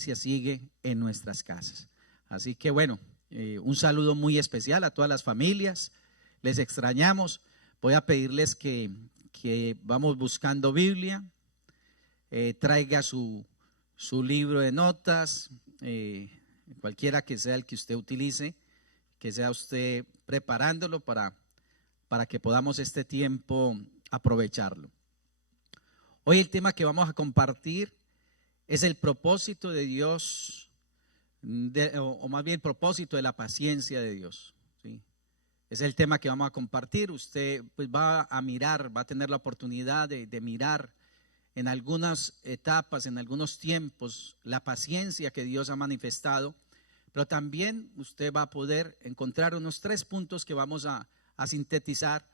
sigue en nuestras casas. Así que bueno, un saludo muy especial a todas las familias. Les extrañamos. Voy a pedirles que vamos buscando Biblia. Traiga su libro de notas, cualquiera que sea el que usted utilice, que sea usted preparándolo para que podamos este tiempo aprovecharlo. Hoy el tema que vamos a compartir es el propósito de Dios, o más bien el propósito de la paciencia de Dios, ¿sí? Es el tema que vamos a compartir. Usted pues va a mirar, va a tener la oportunidad de mirar en algunas etapas, en algunos tiempos, la paciencia que Dios ha manifestado, pero también usted va a poder encontrar unos 3 puntos que vamos a sintetizar,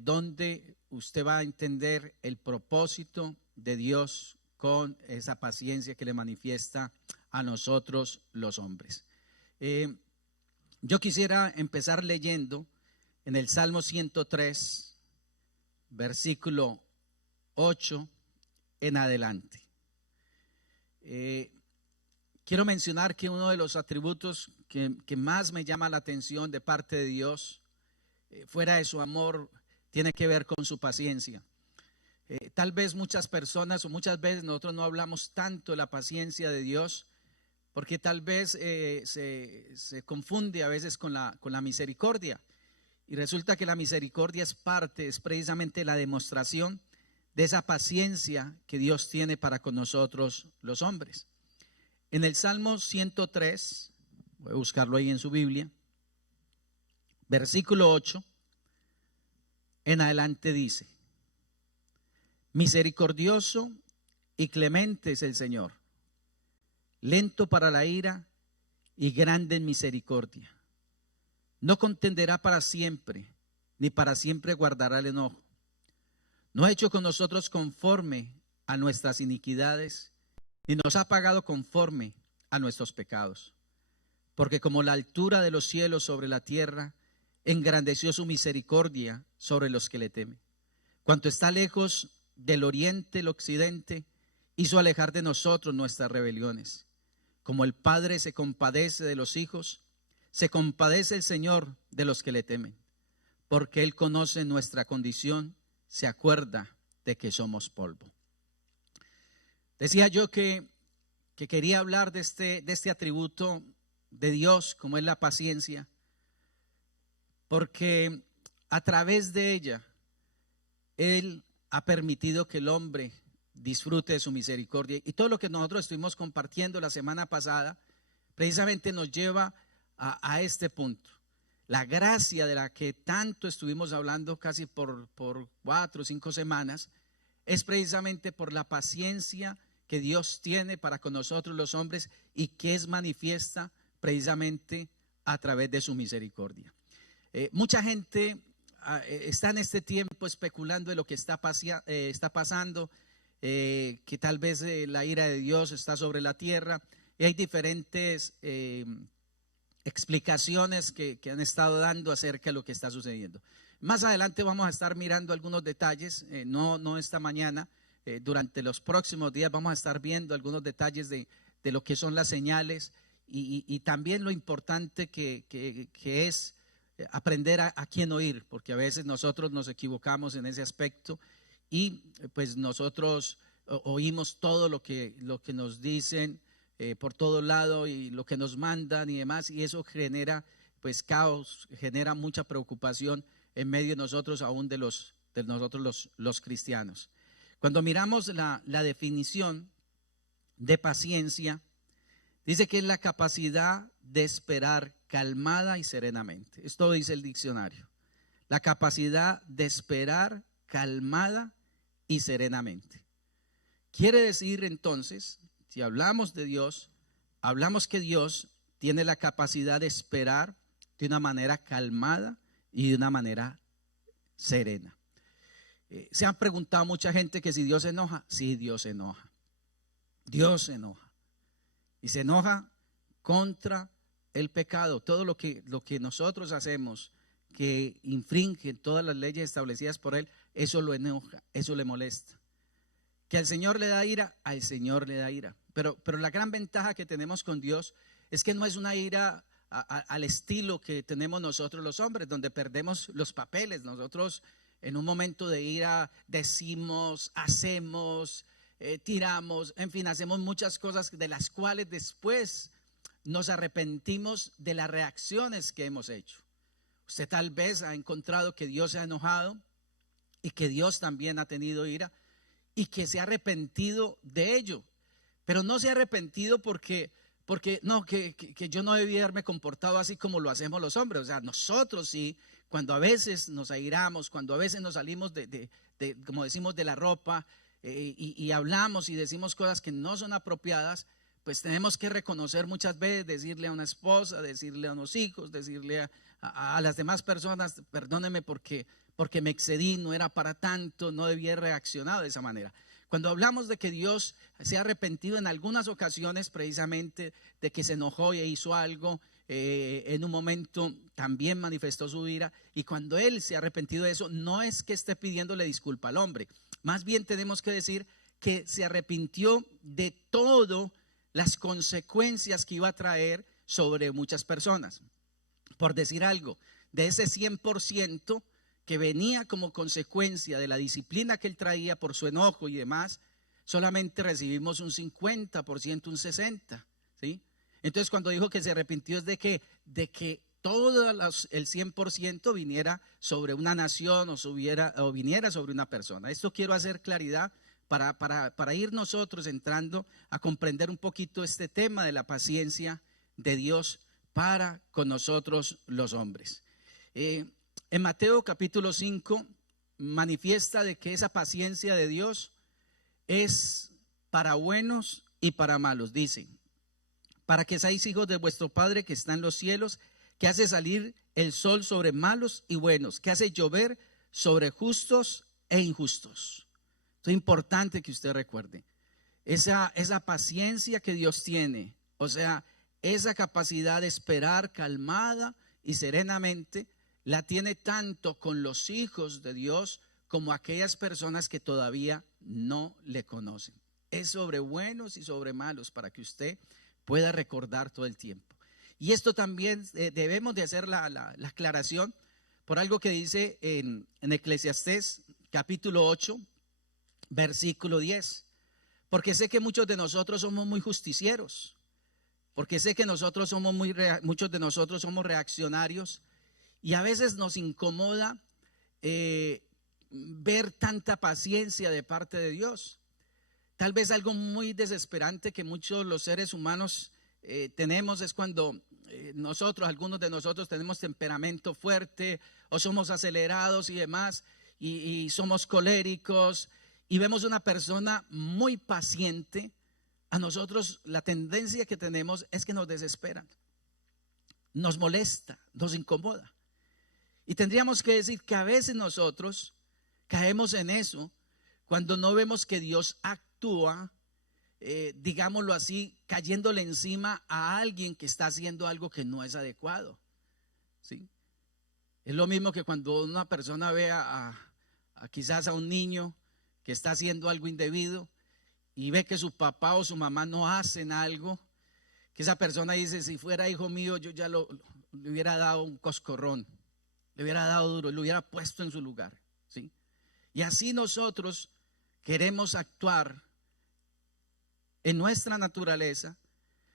donde usted va a entender el propósito de Dios con esa paciencia que le manifiesta a nosotros los hombres. Yo quisiera empezar leyendo en el Salmo 103, versículo 8 en adelante. Quiero mencionar que uno de los atributos que más me llama la atención de parte de Dios, fuera de su amor, tiene que ver con su paciencia. Tal vez muchas personas o muchas veces nosotros no hablamos tanto de la paciencia de Dios, porque tal vez se confunde a veces con la misericordia, y resulta que la misericordia es precisamente la demostración de esa paciencia que Dios tiene para con nosotros los hombres. En el Salmo 103, voy a buscarlo ahí en su Biblia, versículo 8 en adelante dice: misericordioso y clemente es el Señor, lento para la ira y grande en misericordia. No contenderá para siempre, ni para siempre guardará el enojo. No ha hecho con nosotros conforme a nuestras iniquidades, ni nos ha pagado conforme a nuestros pecados. Porque como la altura de los cielos sobre la tierra, engrandeció su misericordia sobre los que le temen. Cuanto está lejos del oriente el occidente, hizo alejar de nosotros nuestras rebeliones. Como el Padre se compadece de los hijos, se compadece el Señor de los que le temen. Porque Él conoce nuestra condición, se acuerda de que somos polvo. Decía yo que quería hablar de este atributo de Dios, como es la paciencia, porque a través de ella Él ha permitido que el hombre disfrute de su misericordia. Y todo lo que nosotros estuvimos compartiendo la semana pasada precisamente nos lleva a este punto. La gracia de la que tanto estuvimos hablando casi por 4 o 5 semanas es precisamente por la paciencia que Dios tiene para con nosotros los hombres, y que es manifiesta precisamente a través de su misericordia. Mucha gente está en este tiempo especulando de lo que está pasando, que tal vez la ira de Dios está sobre la tierra, y hay diferentes explicaciones que han estado dando acerca de lo que está sucediendo. Más adelante vamos a estar mirando algunos detalles, no esta mañana, durante los próximos días vamos a estar viendo algunos detalles de lo que son las señales, y también lo importante que es aprender a quién oír, porque a veces nosotros nos equivocamos en ese aspecto, y pues nosotros oímos todo lo que nos dicen por todo lado, y lo que nos mandan y demás, y eso genera pues caos, genera mucha preocupación en medio de nosotros, aún de nosotros los cristianos. Cuando miramos la definición de paciencia, dice que es la capacidad de esperar calmada y serenamente. Esto dice el diccionario. La capacidad de esperar calmada y serenamente. Quiere decir entonces, si hablamos de Dios, hablamos que Dios tiene la capacidad de esperar de una manera calmada y de una manera serena. Se han preguntado mucha gente que si Dios se enoja. Sí, Dios se enoja. Dios se enoja. Y se enoja contra el pecado. Todo lo que nosotros hacemos que infringe todas las leyes establecidas por Él, eso lo enoja, eso le molesta. Que al Señor le da ira, al Señor le da ira. Pero la gran ventaja que tenemos con Dios es que no es una ira al estilo que tenemos nosotros los hombres, donde perdemos los papeles. Nosotros en un momento de ira decimos, hacemos, tiramos, en fin, hacemos muchas cosas de las cuales después nos arrepentimos de las reacciones que hemos hecho. Usted tal vez ha encontrado que Dios se ha enojado y que Dios también ha tenido ira y que se ha arrepentido de ello, pero no se ha arrepentido porque no, que yo no debía haberme comportado así como lo hacemos los hombres. O sea, nosotros sí, cuando a veces nos airamos, cuando a veces nos salimos como decimos, de la ropa y hablamos y decimos cosas que no son apropiadas, pues tenemos que reconocer muchas veces, decirle a una esposa, decirle a unos hijos, decirle a las demás personas, perdóneme porque me excedí, no era para tanto, no debía haber reaccionado de esa manera. Cuando hablamos de que Dios se ha arrepentido en algunas ocasiones precisamente de que se enojó y hizo algo, en un momento también manifestó su ira, y cuando Él se ha arrepentido de eso, no es que esté pidiéndole disculpa al hombre, más bien tenemos que decir que se arrepintió de todas las consecuencias que iba a traer sobre muchas personas. Por decir algo, de ese 100% que venía como consecuencia de la disciplina que él traía por su enojo y demás, solamente recibimos un 50%, un 60%, ¿sí? Entonces cuando dijo que se arrepintió es de que todo el 100% viniera sobre una nación o viniera sobre una persona. Esto quiero hacer claridad para ir nosotros entrando a comprender un poquito este tema de la paciencia de Dios para con nosotros los hombres. En Mateo capítulo 5 manifiesta de que esa paciencia de Dios es para buenos y para malos. Dice, para que seáis hijos de vuestro Padre que está en los cielos, que hace salir el sol sobre malos y buenos, que hace llover sobre justos e injustos. Es importante que usted recuerde esa paciencia que Dios tiene, o sea, esa capacidad de esperar calmada y serenamente, la tiene tanto con los hijos de Dios como aquellas personas que todavía no le conocen. Es sobre buenos y sobre malos, para que usted pueda recordar todo el tiempo. Y esto también debemos de hacer la aclaración por algo que dice en Eclesiastés capítulo 8, versículo 10. Porque sé que muchos de nosotros somos muy justicieros, porque sé que muchos de nosotros somos reaccionarios, y a veces nos incomoda ver tanta paciencia de parte de Dios. Tal vez algo muy desesperante que muchos los seres humanos tenemos es cuando algunos de nosotros tenemos temperamento fuerte o somos acelerados y demás, y somos coléricos, y vemos una persona muy paciente. A nosotros la tendencia que tenemos es que nos desesperan, nos molesta, nos incomoda. Y tendríamos que decir que a veces nosotros caemos en eso cuando no vemos que Dios actúa, digámoslo así, cayéndole encima a alguien que está haciendo algo que no es adecuado, ¿sí? Es lo mismo que cuando una persona ve quizás a un niño que está haciendo algo indebido y ve que su papá o su mamá no hacen algo, que esa persona dice, si fuera hijo mío yo ya le hubiera dado un coscorrón, le hubiera dado duro, le hubiera puesto en su lugar, ¿sí? Y así nosotros queremos actuar en nuestra naturaleza,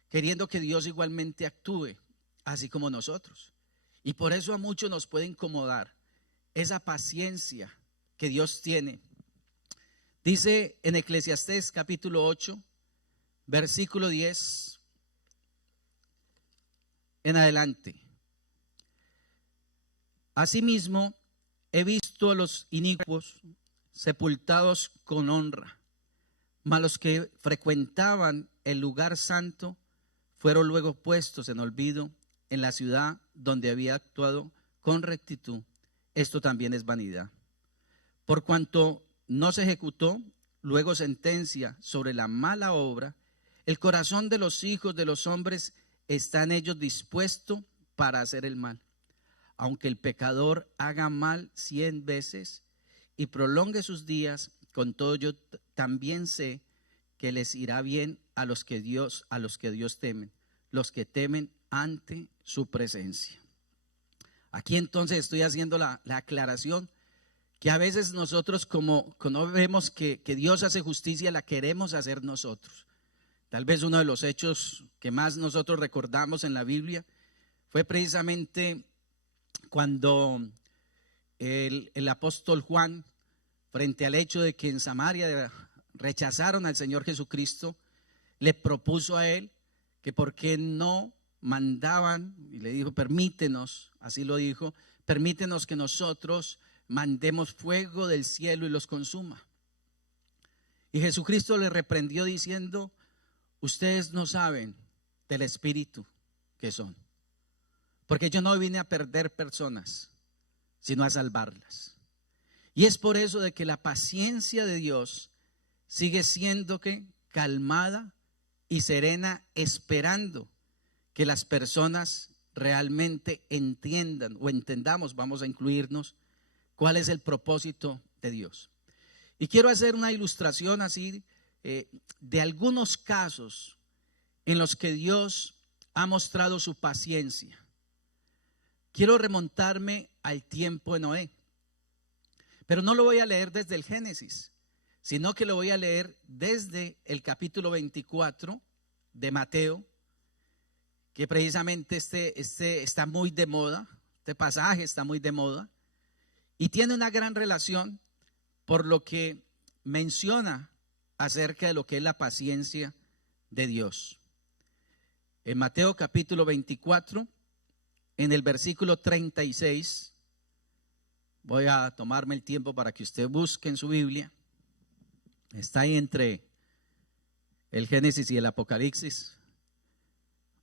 queriendo que Dios igualmente actúe así como nosotros. Y por eso a muchos nos puede incomodar esa paciencia que Dios tiene. Dice en Eclesiastés capítulo 8, versículo 10 en adelante: asimismo he visto a los inicuos sepultados con honra, mas los que frecuentaban el lugar santo fueron luego puestos en olvido en la ciudad donde había actuado con rectitud. Esto también es vanidad. Por cuanto no se ejecutó luego sentencia sobre la mala obra, el corazón de los hijos de los hombres está en ellos dispuesto para hacer el mal. Aunque el pecador haga mal 100 veces y prolongue sus días, con todo también sé que les irá bien a los que Dios temen, los que temen ante su presencia. Aquí entonces estoy haciendo la aclaración que a veces nosotros como vemos que Dios hace justicia, la queremos hacer nosotros. Tal vez uno de los hechos que más nosotros recordamos en la Biblia fue precisamente cuando el apóstol Juan, frente al hecho de que en Samaria rechazaron al Señor Jesucristo, le propuso a él que por qué no mandaban, y le dijo, permítenos, así lo dijo, permítenos que nosotros mandemos fuego del cielo y los consuma. Y Jesucristo le reprendió diciendo, ustedes no saben del espíritu que son, porque yo no vine a perder personas, sino a salvarlas. Y es por eso de que la paciencia de Dios sigue siendo que calmada y serena, esperando que las personas realmente entiendan o entendamos, vamos a incluirnos, cuál es el propósito de Dios. Y quiero hacer una ilustración así de algunos casos en los que Dios ha mostrado su paciencia. Quiero remontarme al tiempo de Noé, pero no lo voy a leer desde el Génesis, sino que lo voy a leer desde el capítulo 24 de Mateo, que precisamente este está muy de moda, este pasaje está muy de moda y tiene una gran relación por lo que menciona acerca de lo que es la paciencia de Dios. En Mateo capítulo 24, en el versículo 36, voy a tomarme el tiempo para que usted busque en su Biblia. Está ahí entre el Génesis y el Apocalipsis.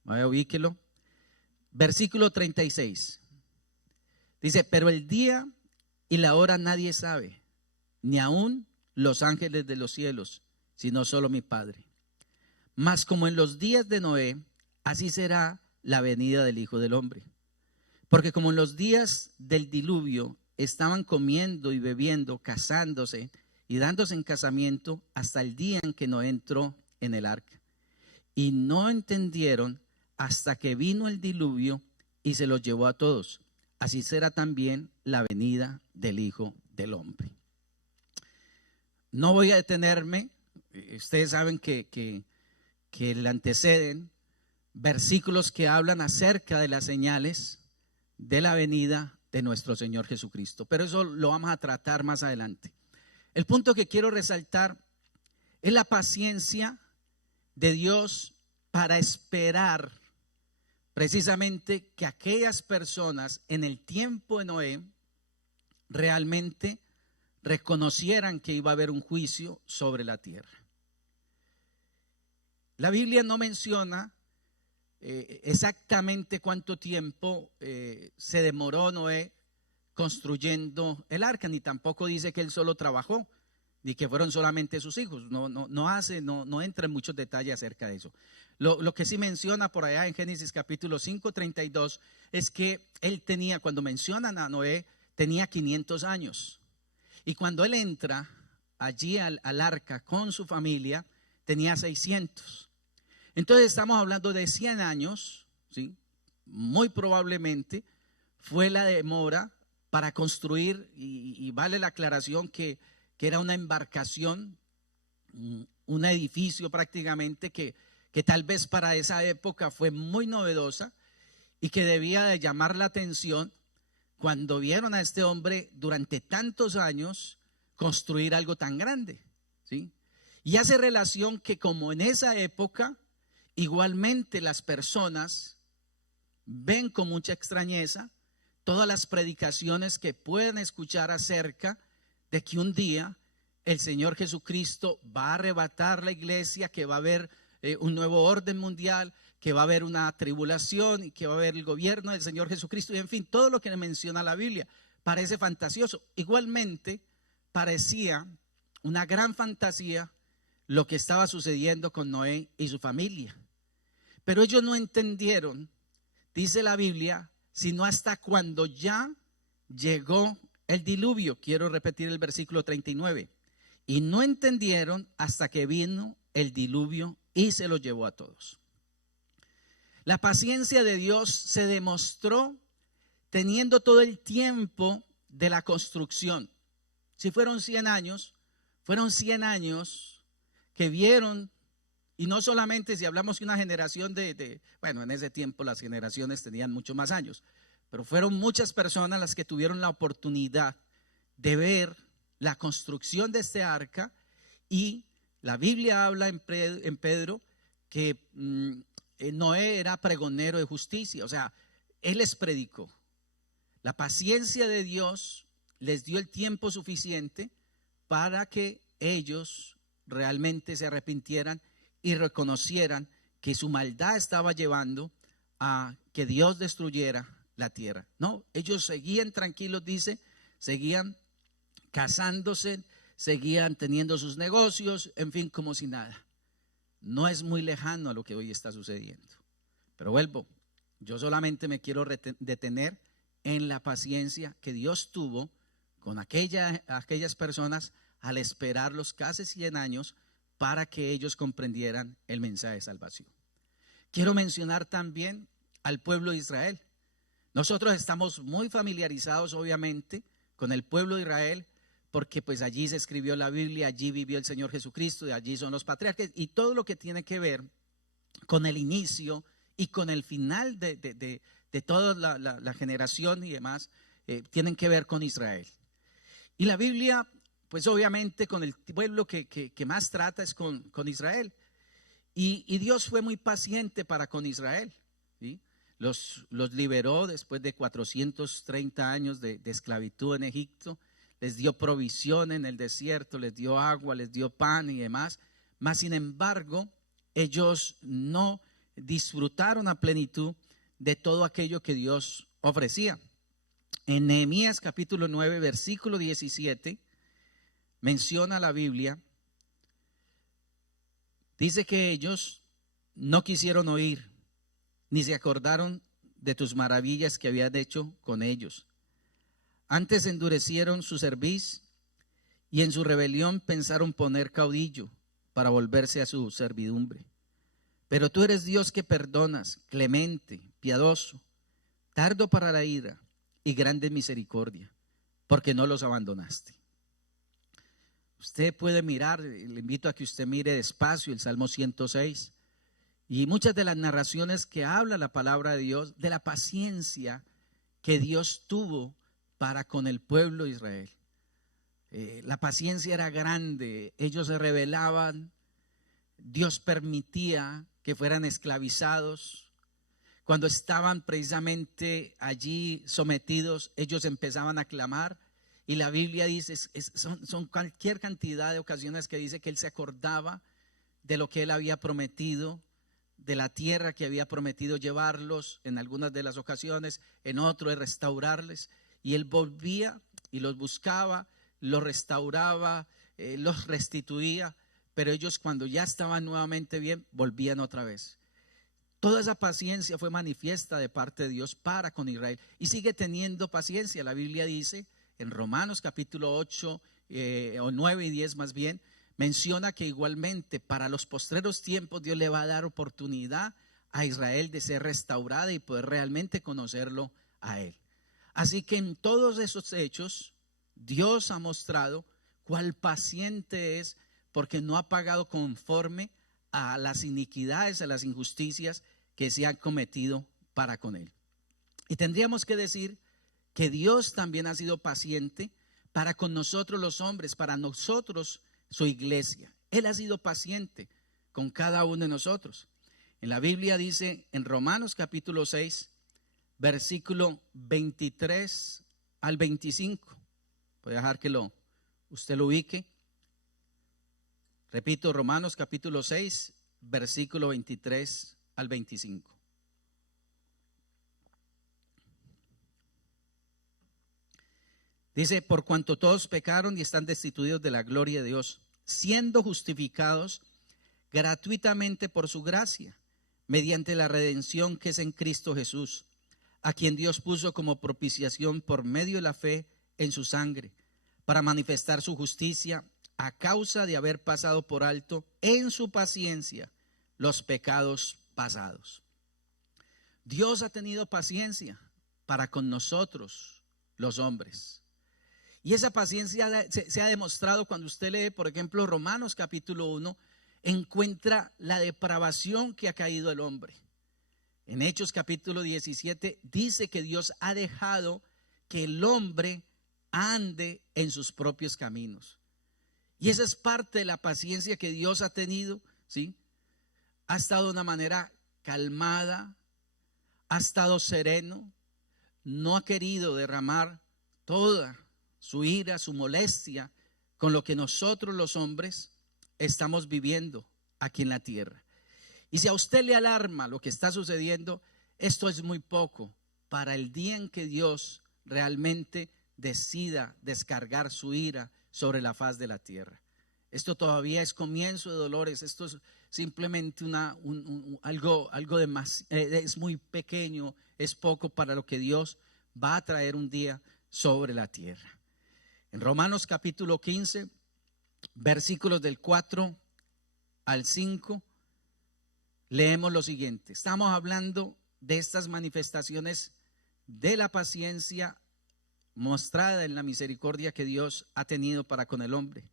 Vaya, ubíquelo. Versículo 36. Dice, pero el día y la hora nadie sabe, ni aun los ángeles de los cielos, sino solo mi Padre. Mas como en los días de Noé, así será la venida del Hijo del Hombre. Porque como en los días del diluvio estaban comiendo y bebiendo, casándose y dándose en casamiento hasta el día en que Noé entró en el arca. Y no entendieron hasta que vino el diluvio y se los llevó a todos. Así será también la venida del Hijo del Hombre. No voy a detenerme, ustedes saben que le anteceden versículos que hablan acerca de las señales de la venida de nuestro Señor Jesucristo, pero eso lo vamos a tratar más adelante. El punto que quiero resaltar es la paciencia de Dios para esperar precisamente que aquellas personas en el tiempo de Noé realmente reconocieran que iba a haber un juicio sobre la tierra. La Biblia no menciona exactamente cuánto tiempo se demoró Noé construyendo el arca, ni tampoco dice que él solo trabajó, ni que fueron solamente sus hijos. No entra en muchos detalles acerca de eso. Lo que sí menciona por allá en Génesis capítulo 5, 32 es que él tenía, cuando mencionan a Noé, tenía 500 años. Y cuando él entra allí al arca con su familia, tenía 600. Entonces estamos hablando de 100 años, ¿sí? Muy probablemente fue la demora para construir, y vale la aclaración que era una embarcación, un edificio prácticamente que tal vez para esa época fue muy novedosa y que debía de llamar la atención cuando vieron a este hombre durante tantos años construir algo tan grande, ¿sí? Y hace relación que como en esa época igualmente las personas ven con mucha extrañeza todas las predicaciones que pueden escuchar acerca de que un día el Señor Jesucristo va a arrebatar la iglesia, que va a haber un nuevo orden mundial, que va a haber una tribulación y que va a haber el gobierno del Señor Jesucristo, y en fin, todo lo que menciona la Biblia parece fantasioso. Igualmente parecía una gran fantasía lo que estaba sucediendo con Noé y su familia, pero ellos no entendieron, dice la Biblia, sino hasta cuando ya llegó el diluvio. Quiero repetir el versículo 39. y no entendieron hasta que vino el diluvio y se los llevó a todos. La paciencia de Dios se demostró teniendo todo el tiempo de la construcción. Si fueron 100 años, fueron 100 años que vieron, y no solamente si hablamos de una generación bueno, en ese tiempo las generaciones tenían mucho más años, pero fueron muchas personas las que tuvieron la oportunidad de ver la construcción de este arca. Y la Biblia habla en Pedro que Noé era pregonero de justicia, o sea, él les predicó. La paciencia de Dios les dio el tiempo suficiente para que ellos realmente se arrepintieran y reconocieran que su maldad estaba llevando a que Dios destruyera la tierra. No, ellos seguían tranquilos, dice, seguían casándose, seguían teniendo sus negocios, en fin, como si nada. No es muy lejano a lo que hoy está sucediendo. Pero vuelvo, yo solamente me quiero detener en la paciencia que Dios tuvo con aquellas personas al esperarlos casi 100 años para que ellos comprendieran el mensaje de salvación. Quiero mencionar también al pueblo de Israel. Nosotros estamos muy familiarizados obviamente con el pueblo de Israel, porque pues allí se escribió la Biblia, allí vivió el Señor Jesucristo, y allí son los patriarcas, y todo lo que tiene que ver con el inicio y con el final de toda la generación y demás, tienen que ver con Israel. Y la Biblia, pues obviamente con el pueblo que más trata es con Israel. Y Dios fue muy paciente para con Israel, ¿sí? Los liberó después de 430 años de esclavitud en Egipto. Les dio provisión en el desierto, les dio agua, les dio pan y demás. Mas sin embargo, ellos no disfrutaron a plenitud de todo aquello que Dios ofrecía. En Nehemías capítulo 9, versículo 17, menciona la Biblia, dice que ellos no quisieron oír, ni se acordaron de tus maravillas que habías hecho con ellos. Antes endurecieron su cerviz y en su rebelión pensaron poner caudillo para volverse a su servidumbre. Pero tú eres Dios que perdonas, clemente, piadoso, tardo para la ira y grande en misericordia, porque no los abandonaste. Usted puede mirar, le invito a que usted mire despacio el Salmo 106 y muchas de las narraciones que habla la palabra de Dios, de la paciencia que Dios tuvo para con el pueblo de Israel. La paciencia era grande, ellos se rebelaban, Dios permitía que fueran esclavizados. Cuando estaban precisamente allí sometidos, ellos empezaban a clamar, y la Biblia dice, son cualquier cantidad de ocasiones que dice que él se acordaba de lo que él había prometido, de la tierra que había prometido llevarlos en algunas de las ocasiones, en otras de restaurarles. Y él volvía y los buscaba, los restauraba, los restituía, pero ellos cuando ya estaban nuevamente bien, volvían otra vez. Toda esa paciencia fue manifiesta de parte de Dios para con Israel y sigue teniendo paciencia. La Biblia dice en Romanos capítulo 8 o 9 y 10 más bien, menciona que igualmente para los postreros tiempos Dios le va a dar oportunidad a Israel de ser restaurada y poder realmente conocerlo a él. Así que en todos esos hechos Dios ha mostrado cuál paciente es, porque no ha pagado conforme a las iniquidades, a las injusticias que se han cometido para con él. Y tendríamos que decir que Dios también ha sido paciente para con nosotros los hombres, para nosotros su iglesia. Él ha sido paciente con cada uno de nosotros. En la Biblia dice en Romanos capítulo 6, versículo 23 al 25. Voy a dejar que usted lo ubique. Repito, Romanos capítulo 6, versículo 23 al 25. Dice, por cuanto todos pecaron y están destituidos de la gloria de Dios, siendo justificados gratuitamente por su gracia, mediante la redención que es en Cristo Jesús, a quien Dios puso como propiciación por medio de la fe en su sangre, para manifestar su justicia, a causa de haber pasado por alto en su paciencia los pecados pasados. Dios ha tenido paciencia para con nosotros, los hombres. Y esa paciencia se ha demostrado cuando usted lee, por ejemplo, Romanos capítulo 1, encuentra la depravación que ha caído el hombre. En Hechos capítulo 17 dice que Dios ha dejado que el hombre ande en sus propios caminos. Y esa es parte de la paciencia que Dios ha tenido, ¿sí? Ha estado de una manera calmada, ha estado sereno, no ha querido derramar toda su ira, su molestia con lo que nosotros los hombres estamos viviendo aquí en la tierra. Y si a usted le alarma lo que está sucediendo, esto es muy poco para el día en que Dios realmente decida descargar su ira sobre la faz de la tierra. Esto todavía es comienzo de dolores, esto es simplemente algo de más, es muy pequeño, es poco para lo que Dios va a traer un día sobre la tierra. En Romanos capítulo 15, versículos del 4 al 5, leemos lo siguiente. Estamos hablando de estas manifestaciones de la paciencia mostrada en la misericordia que Dios ha tenido para con el hombre.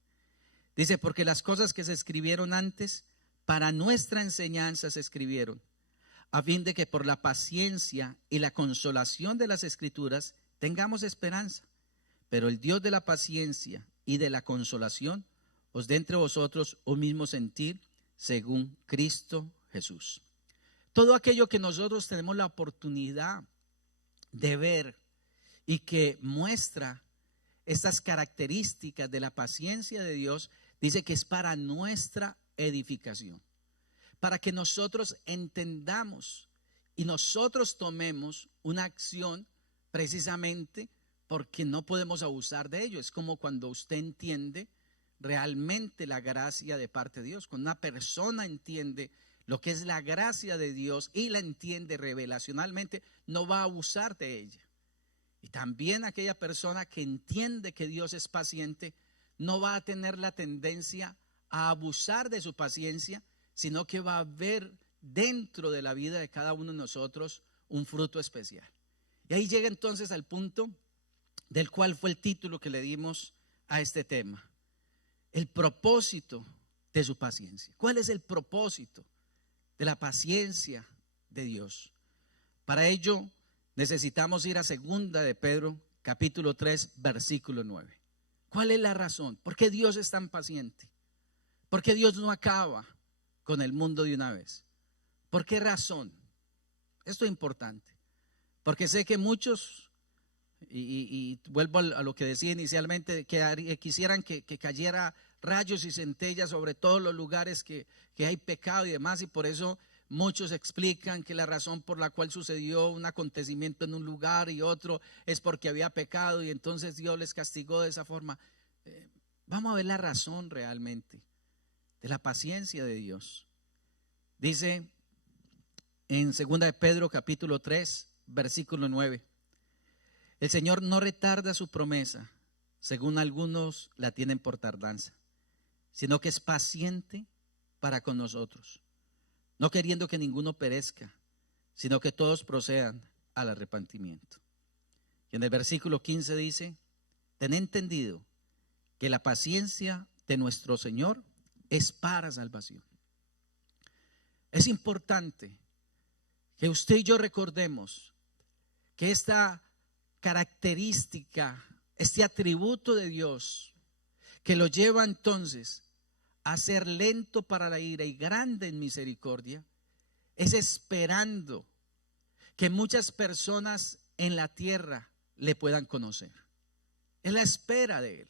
Dice, porque las cosas que se escribieron antes para nuestra enseñanza se escribieron, a fin de que por la paciencia y la consolación de las Escrituras tengamos esperanza. Pero el Dios de la paciencia y de la consolación os dé entre vosotros un mismo sentir según Cristo Jesús. Todo aquello que nosotros tenemos la oportunidad de ver y que muestra estas características de la paciencia de Dios, dice que es para nuestra edificación, para que nosotros entendamos y nosotros tomemos una acción precisamente porque no podemos abusar de ello. Es como cuando usted entiende realmente la gracia de parte de Dios. Cuando una persona entiende lo que es la gracia de Dios y la entiende revelacionalmente, no va a abusar de ella. Y también aquella persona que entiende que Dios es paciente, no va a tener la tendencia a abusar de su paciencia, sino que va a ver dentro de la vida de cada uno de nosotros un fruto especial. Y ahí llega entonces al punto del cual fue el título que le dimos a este tema: el propósito de su paciencia. ¿Cuál es el propósito de la paciencia de Dios? Para ello necesitamos ir a 2 de Pedro capítulo 3 versículo 9. ¿Cuál es la razón? ¿Por qué Dios es tan paciente? ¿Por qué Dios no acaba con el mundo de una vez? ¿Por qué razón? Esto es importante, porque sé que muchos, y vuelvo a lo que decía inicialmente, que quisieran que cayera rayos y centellas sobre todos los lugares que hay pecado y demás, y por eso muchos explican que la razón por la cual sucedió un acontecimiento en un lugar y otro es porque había pecado y entonces Dios les castigó de esa forma. Vamos a ver la razón realmente de la paciencia de Dios. Dice en 2 de Pedro capítulo 3 versículo 9: el Señor no retarda su promesa, según algunos la tienen por tardanza, sino que es paciente para con nosotros, no queriendo que ninguno perezca, sino que todos procedan al arrepentimiento. Y en el versículo 15 dice: ten entendido que la paciencia de nuestro Señor es para salvación. Es importante que usted y yo recordemos que esta característica, este atributo de Dios que lo lleva entonces a ser lento para la ira y grande en misericordia, es esperando que muchas personas en la tierra le puedan conocer. Es la espera de él.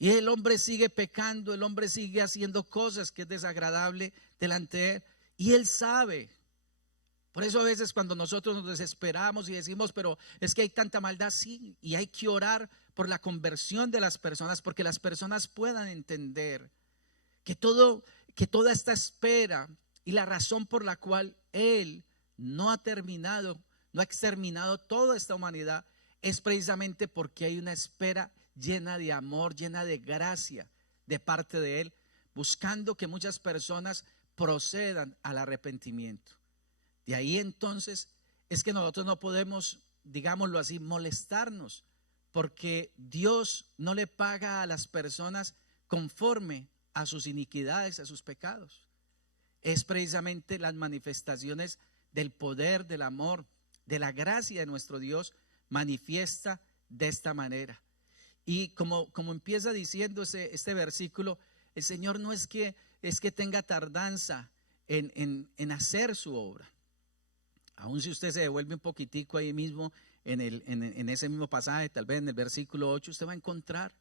Y el hombre sigue pecando, el hombre sigue haciendo cosas que es desagradable delante de él, y él sabe. Por eso a veces cuando nosotros nos desesperamos y decimos, pero es que hay tanta maldad, sí, y hay que orar por la conversión de las personas, porque las personas puedan entender que toda esta espera y la razón por la cual Él no ha exterminado toda esta humanidad, es precisamente porque hay una espera llena de amor, llena de gracia de parte de Él, buscando que muchas personas procedan al arrepentimiento. De ahí entonces es que nosotros no podemos, digámoslo así, molestarnos, porque Dios no le paga a las personas conforme a sus iniquidades, a sus pecados. Es precisamente las manifestaciones del poder, del amor, de la gracia de nuestro Dios manifiesta de esta manera. Y como empieza diciendo este versículo, el Señor no es que tenga tardanza en hacer su obra. Aún si usted se devuelve un poquitico ahí mismo en ese mismo pasaje, tal vez en el versículo 8, usted va a encontrar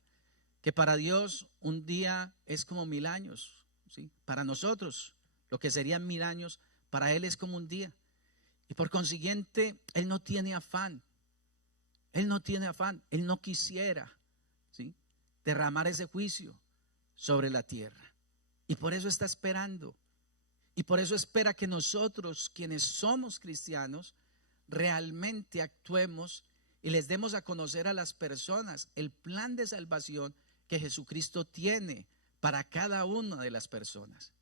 que para Dios un día es como 1000 años, ¿sí? Para nosotros lo que serían 1000 años, para Él es como un día. Y por consiguiente, Él no tiene afán. Él no tiene afán. Él no quisiera, ¿sí?, derramar ese juicio sobre la tierra. Y por eso está esperando. Y por eso espera que nosotros, quienes somos cristianos, realmente actuemos y les demos a conocer a las personas el plan de salvación que Jesucristo tiene para cada una de las personas.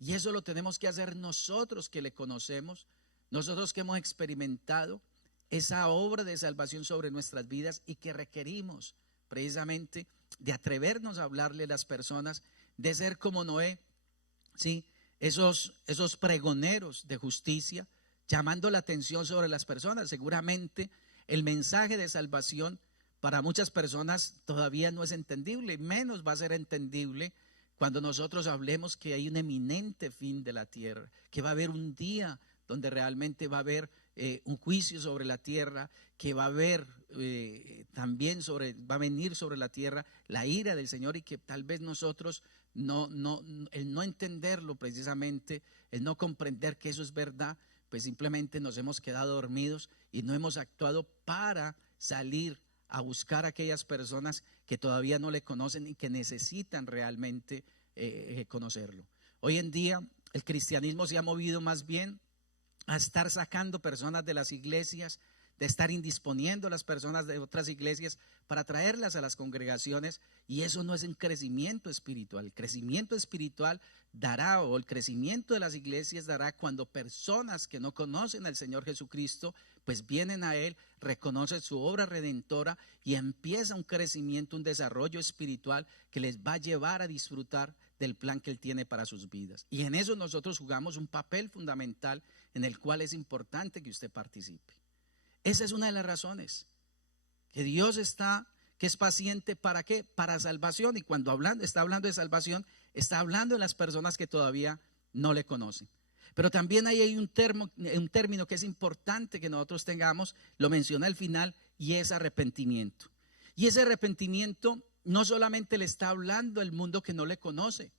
Y eso lo tenemos que hacer nosotros que le conocemos, nosotros que hemos experimentado esa obra de salvación sobre nuestras vidas y que requerimos precisamente de atrevernos a hablarle a las personas, de ser como Noé, ¿sí?, esos pregoneros de justicia, llamando la atención sobre las personas. Seguramente el mensaje de salvación para muchas personas todavía no es entendible, menos va a ser entendible cuando nosotros hablemos que hay un eminente fin de la tierra, que va a haber un día donde realmente va a haber un juicio sobre la tierra, que va a haber también va a venir sobre la tierra la ira del Señor, y que tal vez nosotros el no entenderlo precisamente, el no comprender que eso es verdad, pues simplemente nos hemos quedado dormidos y no hemos actuado para salir a buscar a aquellas personas que todavía no le conocen y que necesitan realmente conocerlo. Hoy en día el cristianismo se ha movido más bien a estar sacando personas de las iglesias, de estar indisponiendo a las personas de otras iglesias para traerlas a las congregaciones, y eso no es un crecimiento espiritual. El crecimiento espiritual dará, o el crecimiento de las iglesias dará, cuando personas que no conocen al Señor Jesucristo pues vienen a Él, reconocen su obra redentora y empieza un crecimiento, un desarrollo espiritual que les va a llevar a disfrutar del plan que Él tiene para sus vidas. Y en eso nosotros jugamos un papel fundamental en el cual es importante que usted participe. Esa es una de las razones que Dios que es paciente. ¿Para qué? Para salvación. Y cuando está hablando de salvación, está hablando de las personas que todavía no le conocen. Pero también ahí hay un término que es importante que nosotros tengamos, lo mencioné al final, y es arrepentimiento. Y ese arrepentimiento no solamente le está hablando al mundo que no le conoce,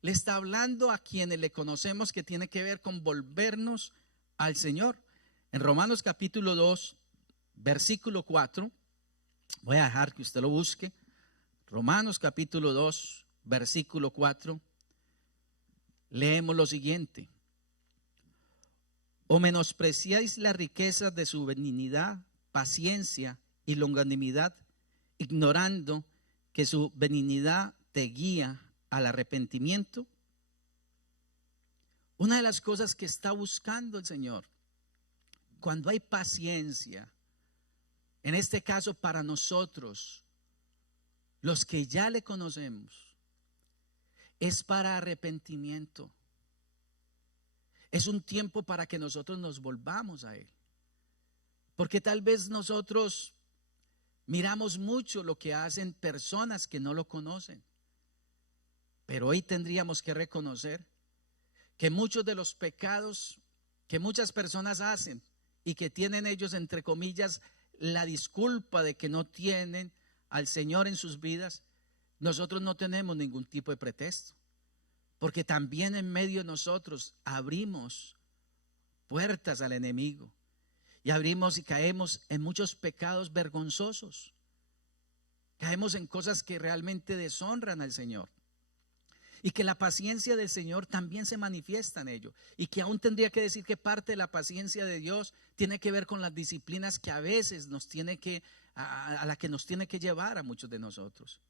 le está hablando a quienes le conocemos, que tiene que ver con volvernos al Señor. En Romanos capítulo 2, versículo 4, voy a dejar que usted lo busque. Romanos capítulo 2, versículo 4, leemos lo siguiente: ¿o menospreciáis las riquezas de su benignidad, paciencia y longanimidad, ignorando que su benignidad te guía al arrepentimiento? Una de las cosas que está buscando el Señor, cuando hay paciencia, en este caso para nosotros, los que ya le conocemos, es para arrepentimiento. Es un tiempo para que nosotros nos volvamos a Él. Porque tal vez nosotros miramos mucho lo que hacen personas que no lo conocen. Pero hoy tendríamos que reconocer que muchos de los pecados que muchas personas hacen y que tienen ellos, entre comillas, la disculpa de que no tienen al Señor en sus vidas, nosotros no tenemos ningún tipo de pretexto. Porque también en medio de nosotros abrimos puertas al enemigo y abrimos y caemos en muchos pecados vergonzosos. Caemos en cosas que realmente deshonran al Señor. y que la paciencia del Señor también se manifiesta en ello, y que aún tendría que decir que parte de la paciencia de Dios tiene que ver con las disciplinas que a veces nos tiene que, a la que nos tiene que llevar a muchos de nosotros.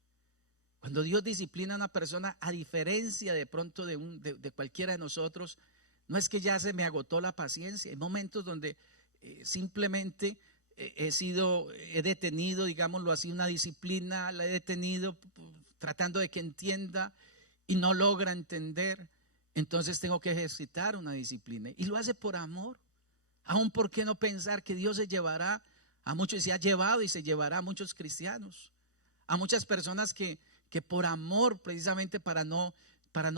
Cuando Dios disciplina a una persona, a diferencia de pronto de cualquiera de nosotros, no es que ya se me agotó la paciencia. Hay momentos donde simplemente he detenido, digámoslo así, una disciplina, la he detenido tratando de que entienda y no logra entender. Entonces tengo que ejercitar una disciplina, y lo hace por amor. Aún, ¿por qué no pensar que Dios se llevará a muchos, y se ha llevado y se llevará a muchos cristianos, a muchas personas que por amor, precisamente para no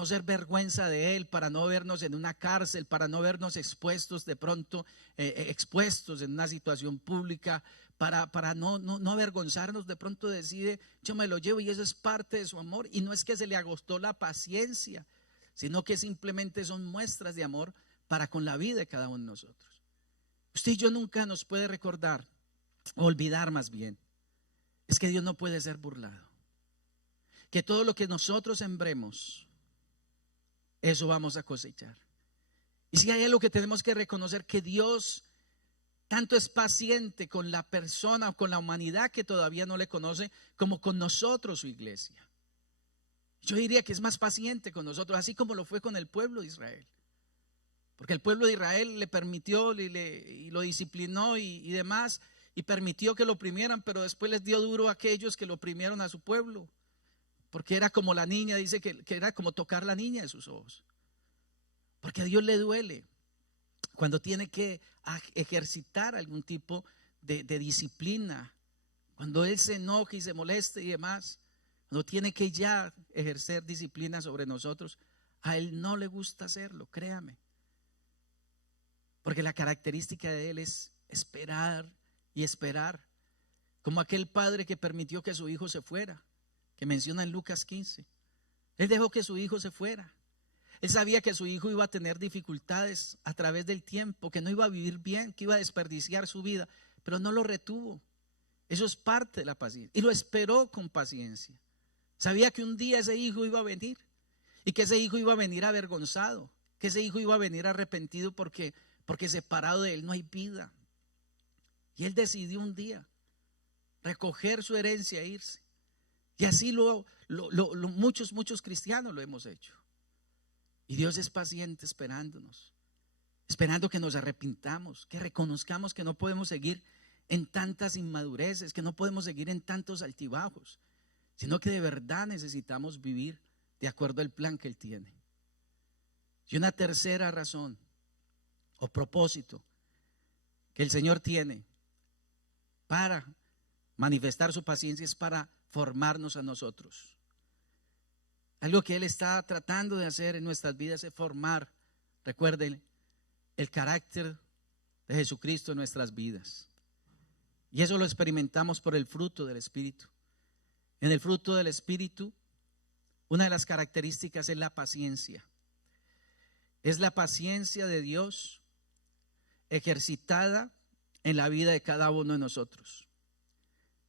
ser vergüenza de Él, para no vernos en una cárcel, para no vernos expuestos de pronto, expuestos en una situación pública, para no avergonzarnos, de pronto decide: yo me lo llevo, y eso es parte de su amor. Y no es que se le agotó la paciencia, sino que simplemente son muestras de amor para con la vida de cada uno de nosotros. Usted y yo nunca nos puede recordar, o olvidar más bien, es que Dios no puede ser burlado. Que todo lo que nosotros sembremos, eso vamos a cosechar. Y si hay algo que tenemos que reconocer, que Dios tanto es paciente con la persona o con la humanidad que todavía no le conoce, como con nosotros, su iglesia. Yo diría que es más paciente con nosotros, así como lo fue con el pueblo de Israel. Porque el pueblo de Israel le permitió y lo disciplinó y demás, y permitió que lo oprimieran, pero después les dio duro a aquellos que lo oprimieron a su pueblo. Porque era como la niña, dice que era como tocar la niña de sus ojos. Porque a Dios le duele cuando tiene que ejercitar algún tipo de disciplina, cuando Él se enoja y se molesta y demás, cuando tiene que ya ejercer disciplina sobre nosotros. A Él no le gusta hacerlo, créame. Porque la característica de Él es esperar y esperar, como aquel padre que permitió que su hijo se fuera, que menciona en Lucas 15. Él dejó que su hijo se fuera. Él sabía que su hijo iba a tener dificultades a través del tiempo, que no iba a vivir bien, que iba a desperdiciar su vida, pero no lo retuvo. Eso es parte de la paciencia, y lo esperó con paciencia. Sabía que un día ese hijo iba a venir, y que ese hijo iba a venir avergonzado, que ese hijo iba a venir arrepentido porque separado de él no hay vida. Y él decidió un día recoger su herencia e irse. Y así muchos cristianos lo hemos hecho. Y Dios es paciente esperándonos, esperando que nos arrepintamos, que reconozcamos que no podemos seguir en tantas inmadureces, que no podemos seguir en tantos altibajos, sino que de verdad necesitamos vivir de acuerdo al plan que Él tiene. Y una tercera razón o propósito que el Señor tiene para manifestar su paciencia es para formarnos a nosotros. Algo que Él está tratando de hacer en nuestras vidas es formar, recuerden, el carácter de Jesucristo en nuestras vidas. Y eso lo experimentamos por el fruto del Espíritu. En el fruto del Espíritu, una de las características es la paciencia. Es la paciencia de Dios ejercitada en la vida de cada uno de nosotros,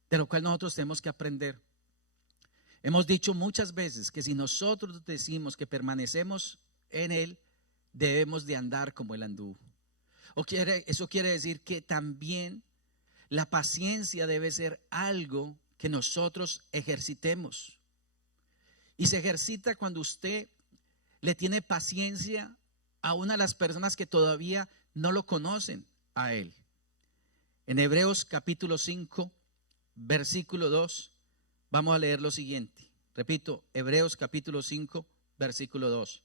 de lo cual nosotros tenemos que aprender. Hemos dicho muchas veces que si nosotros decimos que permanecemos en Él, debemos de andar como Él anduvo. Eso quiere decir que también la paciencia debe ser algo que nosotros ejercitemos. Y se ejercita cuando usted le tiene paciencia a una de las personas que todavía no lo conocen a Él. En Hebreos capítulo 5, versículo 2, vamos a leer lo siguiente. Repito, Hebreos capítulo 5, versículo 2.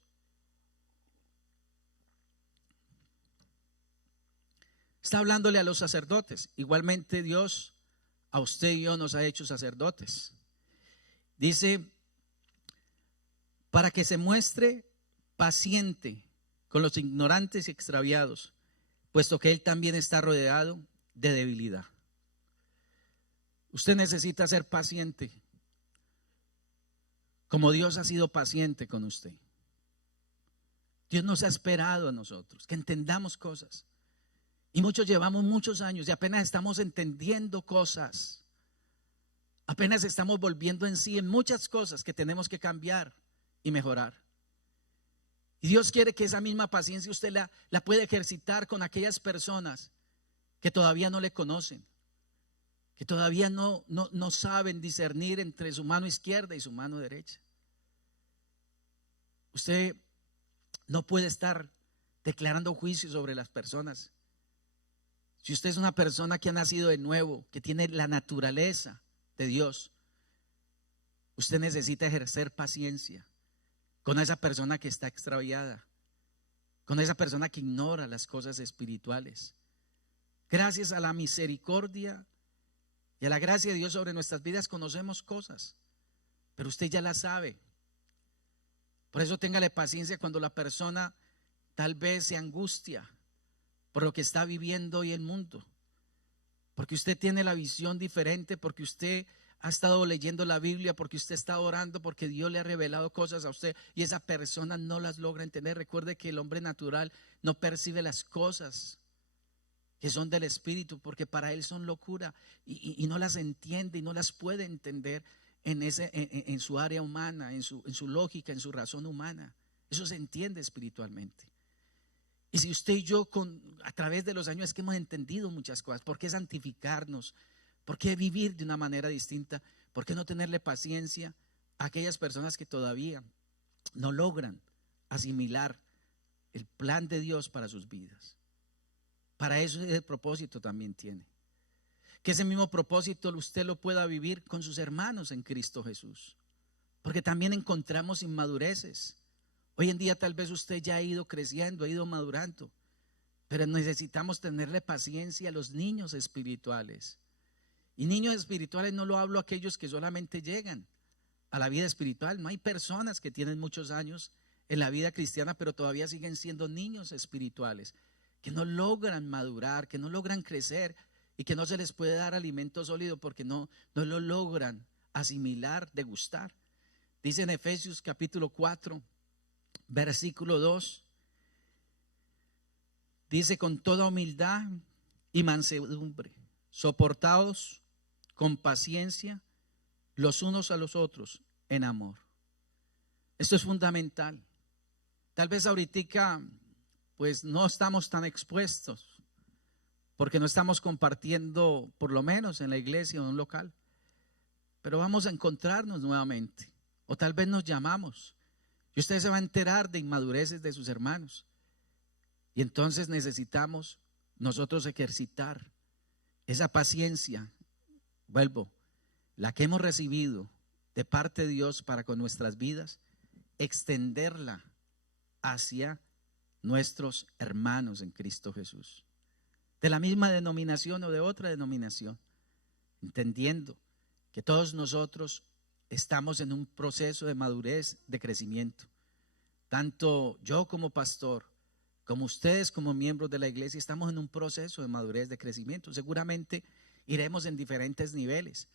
Está hablándole a los sacerdotes. Igualmente Dios a usted y yo nos ha hecho sacerdotes. Dice, para que se muestre paciente con los ignorantes y extraviados, puesto que Él también está rodeado de debilidad. Usted necesita ser paciente, como Dios ha sido paciente con usted. Dios nos ha esperado a nosotros, que entendamos cosas. Y muchos llevamos muchos años y apenas estamos entendiendo cosas. Apenas estamos volviendo en sí en muchas cosas que tenemos que cambiar y mejorar. Y Dios quiere que esa misma paciencia usted la pueda ejercitar con aquellas personas que todavía no le conocen, que todavía no saben discernir entre su mano izquierda y su mano derecha. Usted no puede estar declarando juicio sobre las personas. Si usted es una persona que ha nacido de nuevo, que tiene la naturaleza de Dios, usted necesita ejercer paciencia con esa persona que está extraviada, con esa persona que ignora las cosas espirituales. Gracias a la misericordia y a la gracia de Dios sobre nuestras vidas conocemos cosas, pero usted ya las sabe. Por eso téngale paciencia cuando la persona tal vez se angustia por lo que está viviendo hoy el mundo, porque usted tiene la visión diferente, porque usted ha estado leyendo la Biblia, porque usted está orando, porque Dios le ha revelado cosas a usted y esa persona no las logra entender. Recuerde que el hombre natural no percibe las cosas que son del Espíritu, porque para él son locura y no las entiende y no las puede entender en su área humana, en su lógica, en su razón humana. Eso se entiende espiritualmente. Y si usted y yo a través de los años es que hemos entendido muchas cosas, ¿por qué santificarnos? ¿Por qué vivir de una manera distinta? ¿Por qué no tenerle paciencia a aquellas personas que todavía no logran asimilar el plan de Dios para sus vidas? Para eso el propósito también tiene. Que ese mismo propósito usted lo pueda vivir con sus hermanos en Cristo Jesús. Porque también encontramos inmadureces. Hoy en día tal vez usted ya ha ido creciendo, ha ido madurando, pero necesitamos tenerle paciencia a los niños espirituales. Y niños espirituales no lo hablo a aquellos que solamente llegan a la vida espiritual. No, hay personas que tienen muchos años en la vida cristiana, pero todavía siguen siendo niños espirituales, que no logran madurar, que no logran crecer y que no se les puede dar alimento sólido porque no lo logran asimilar, degustar. Dice en Efesios capítulo 4, versículo 2, dice: con toda humildad y mansedumbre, soportaos con paciencia los unos a los otros en amor. Esto es fundamental. Tal vez ahorita pues no estamos tan expuestos porque no estamos compartiendo, por lo menos en la iglesia o en un local, pero vamos a encontrarnos nuevamente, o tal vez nos llamamos y usted se va a enterar de inmadureces de sus hermanos, y entonces necesitamos nosotros ejercitar esa paciencia, la que hemos recibido de parte de Dios para con nuestras vidas, extenderla hacia nuestros hermanos en Cristo Jesús, de la misma denominación o de otra denominación, entendiendo que todos nosotros estamos en un proceso de madurez, de crecimiento. Tanto yo como pastor, como ustedes como miembros de la iglesia, estamos en un proceso de madurez, de crecimiento. Seguramente iremos en diferentes niveles,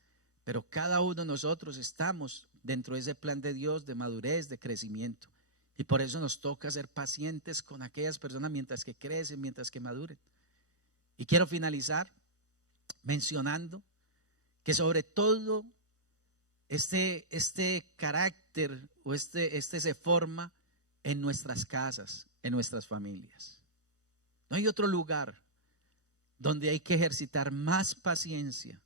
pero cada uno de nosotros estamos dentro de ese plan de Dios de madurez, de crecimiento. Y por eso nos toca ser pacientes con aquellas personas mientras que crecen, mientras que maduren. Y quiero finalizar mencionando que sobre todo este carácter o este se forma en nuestras casas, en nuestras familias. No hay otro lugar donde hay que ejercitar más paciencia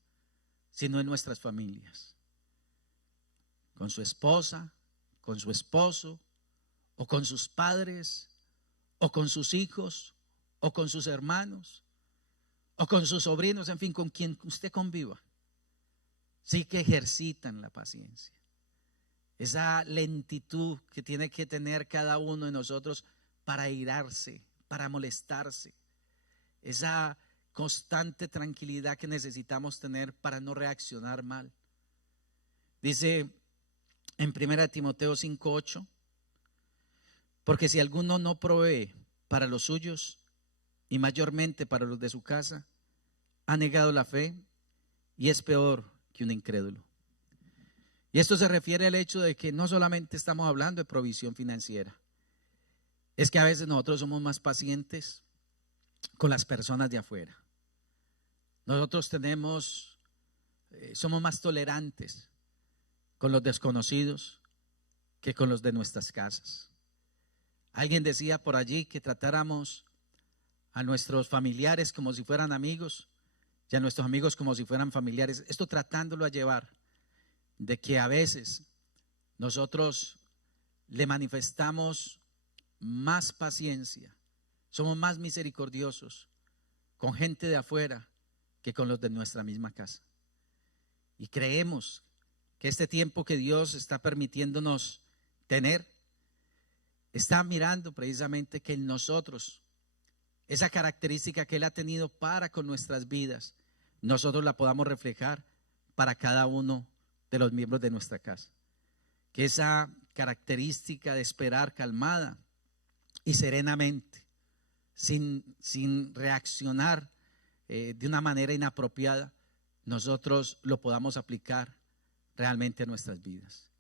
sino en nuestras familias, con su esposa, con su esposo, o con sus padres, o con sus hijos, o con sus hermanos, o con sus sobrinos, en fin, con quien usted conviva. Sí que ejercitan la paciencia, esa lentitud que tiene que tener cada uno de nosotros para irarse, para molestarse, esa constante tranquilidad que necesitamos tener para no reaccionar mal. Dice en 1 Timoteo 5:8: porque si alguno no provee para los suyos y mayormente para los de su casa, ha negado la fe y es peor que un incrédulo. Y esto se refiere al hecho de que no solamente estamos hablando de provisión financiera, es que a veces nosotros somos más pacientes con las personas de afuera. Nosotros somos más tolerantes con los desconocidos, que con los de nuestras casas. Alguien decía por allí que tratáramos a nuestros familiares como si fueran amigos y a nuestros amigos como si fueran familiares. Esto tratándolo a llevar de que a veces nosotros le manifestamos más paciencia, somos más misericordiosos con gente de afuera que con los de nuestra misma casa. Y creemos que este tiempo que Dios está permitiéndonos tener, está mirando precisamente que en nosotros, esa característica que Él ha tenido para con nuestras vidas, nosotros la podamos reflejar para cada uno de los miembros de nuestra casa. Que esa característica de esperar calmada y serenamente, sin reaccionar de una manera inapropiada, nosotros lo podamos aplicar realmente a nuestras vidas.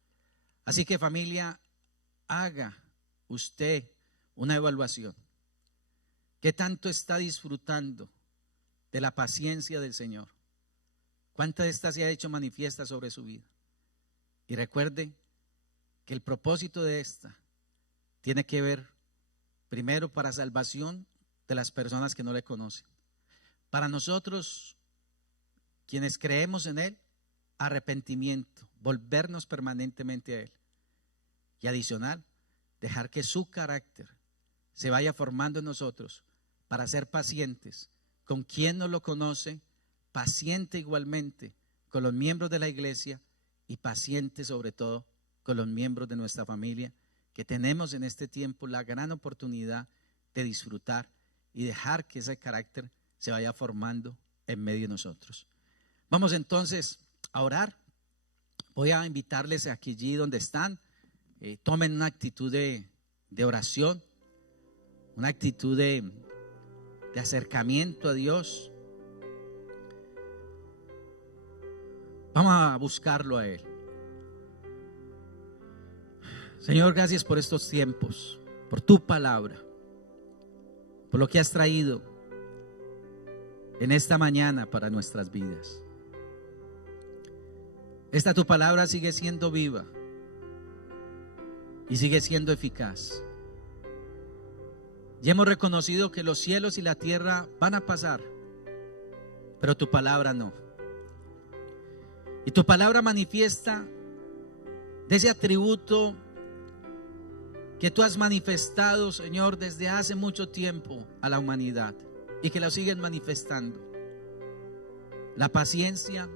Así que, familia, haga usted una evaluación. ¿Qué tanto está disfrutando de la paciencia del Señor? ¿Cuánta de esta se ha hecho manifiesta sobre su vida? Y recuerde que el propósito de esta tiene que ver primero para salvación de las personas que no le conocen. Para nosotros, quienes creemos en Él, arrepentimiento, volvernos permanentemente a Él. Y adicional, dejar que su carácter se vaya formando en nosotros para ser pacientes con quien no lo conoce, paciente igualmente con los miembros de la iglesia y paciente sobre todo con los miembros de nuestra familia, que tenemos en este tiempo la gran oportunidad de disfrutar y dejar que ese carácter se vaya formando en medio de nosotros. Vamos entonces a orar. Voy a invitarles aquí allí donde están, tomen una actitud de oración, una actitud de acercamiento a Dios. Vamos a buscarlo a Él. Señor, gracias por estos tiempos, por tu palabra, por lo que has traído en esta mañana para nuestras vidas. Esta tu palabra sigue siendo viva y sigue siendo eficaz. Ya hemos reconocido que los cielos y la tierra van a pasar, pero tu palabra no. Y tu palabra manifiesta de ese atributo que tú has manifestado, Señor, desde hace mucho tiempo a la humanidad y que lo siguen manifestando. La paciencia,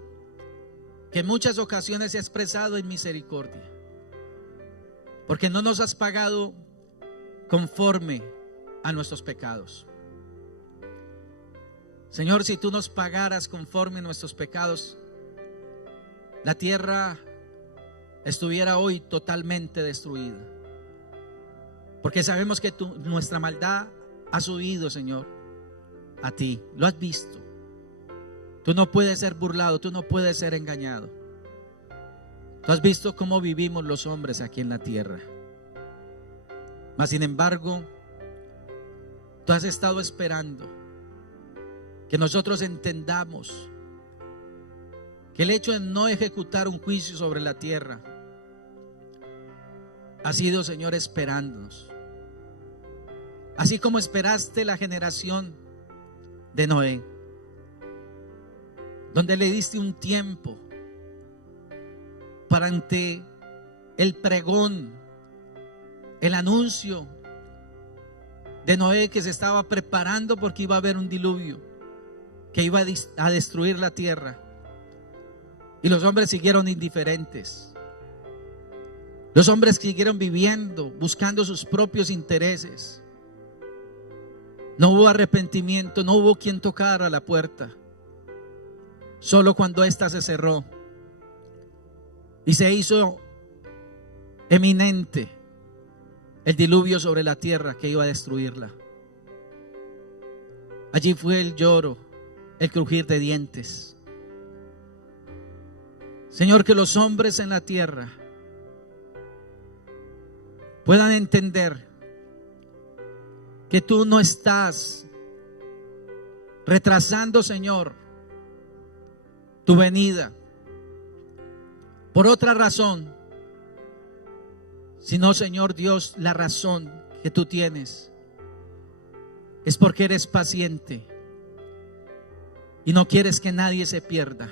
que en muchas ocasiones se ha expresado en misericordia, porque no nos has pagado conforme a nuestros pecados. Señor, si tú nos pagaras conforme a nuestros pecados, la tierra estuviera hoy totalmente destruida, porque sabemos que nuestra maldad ha subido, Señor, a ti. Lo has visto. Tú no puedes ser burlado, tú no puedes ser engañado. Tú has visto cómo vivimos los hombres aquí en la tierra. Mas sin embargo, tú has estado esperando que nosotros entendamos que el hecho de no ejecutar un juicio sobre la tierra ha sido, Señor, esperándonos. Así como esperaste la generación de Noé, donde le diste un tiempo para ante el pregón, el anuncio de Noé, que se estaba preparando porque iba a haber un diluvio que iba a destruir la tierra, y los hombres siguieron indiferentes. Los hombres siguieron viviendo, buscando sus propios intereses. No hubo arrepentimiento, no hubo quien tocara la puerta. Solo cuando ésta se cerró y se hizo eminente el diluvio sobre la tierra que iba a destruirla. Allí fue el lloro, el crujir de dientes. Señor, que los hombres en la tierra puedan entender que tú no estás retrasando, Señor, tu venida por otra razón, sino, Señor Dios, la razón que tú tienes es porque eres paciente y no quieres que nadie se pierda.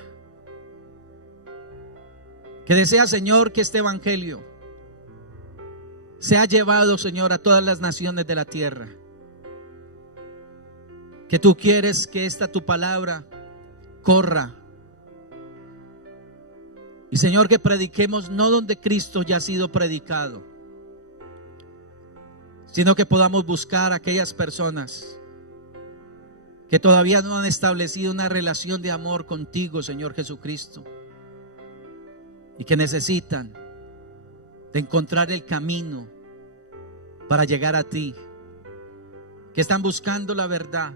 Que desea, Señor, que este evangelio sea llevado, Señor, a todas las naciones de la tierra. Que tú quieres que esta tu palabra corra. Y, Señor, que prediquemos no donde Cristo ya ha sido predicado, sino que podamos buscar a aquellas personas que todavía no han establecido una relación de amor contigo, Señor Jesucristo, y que necesitan de encontrar el camino para llegar a ti, que están buscando la verdad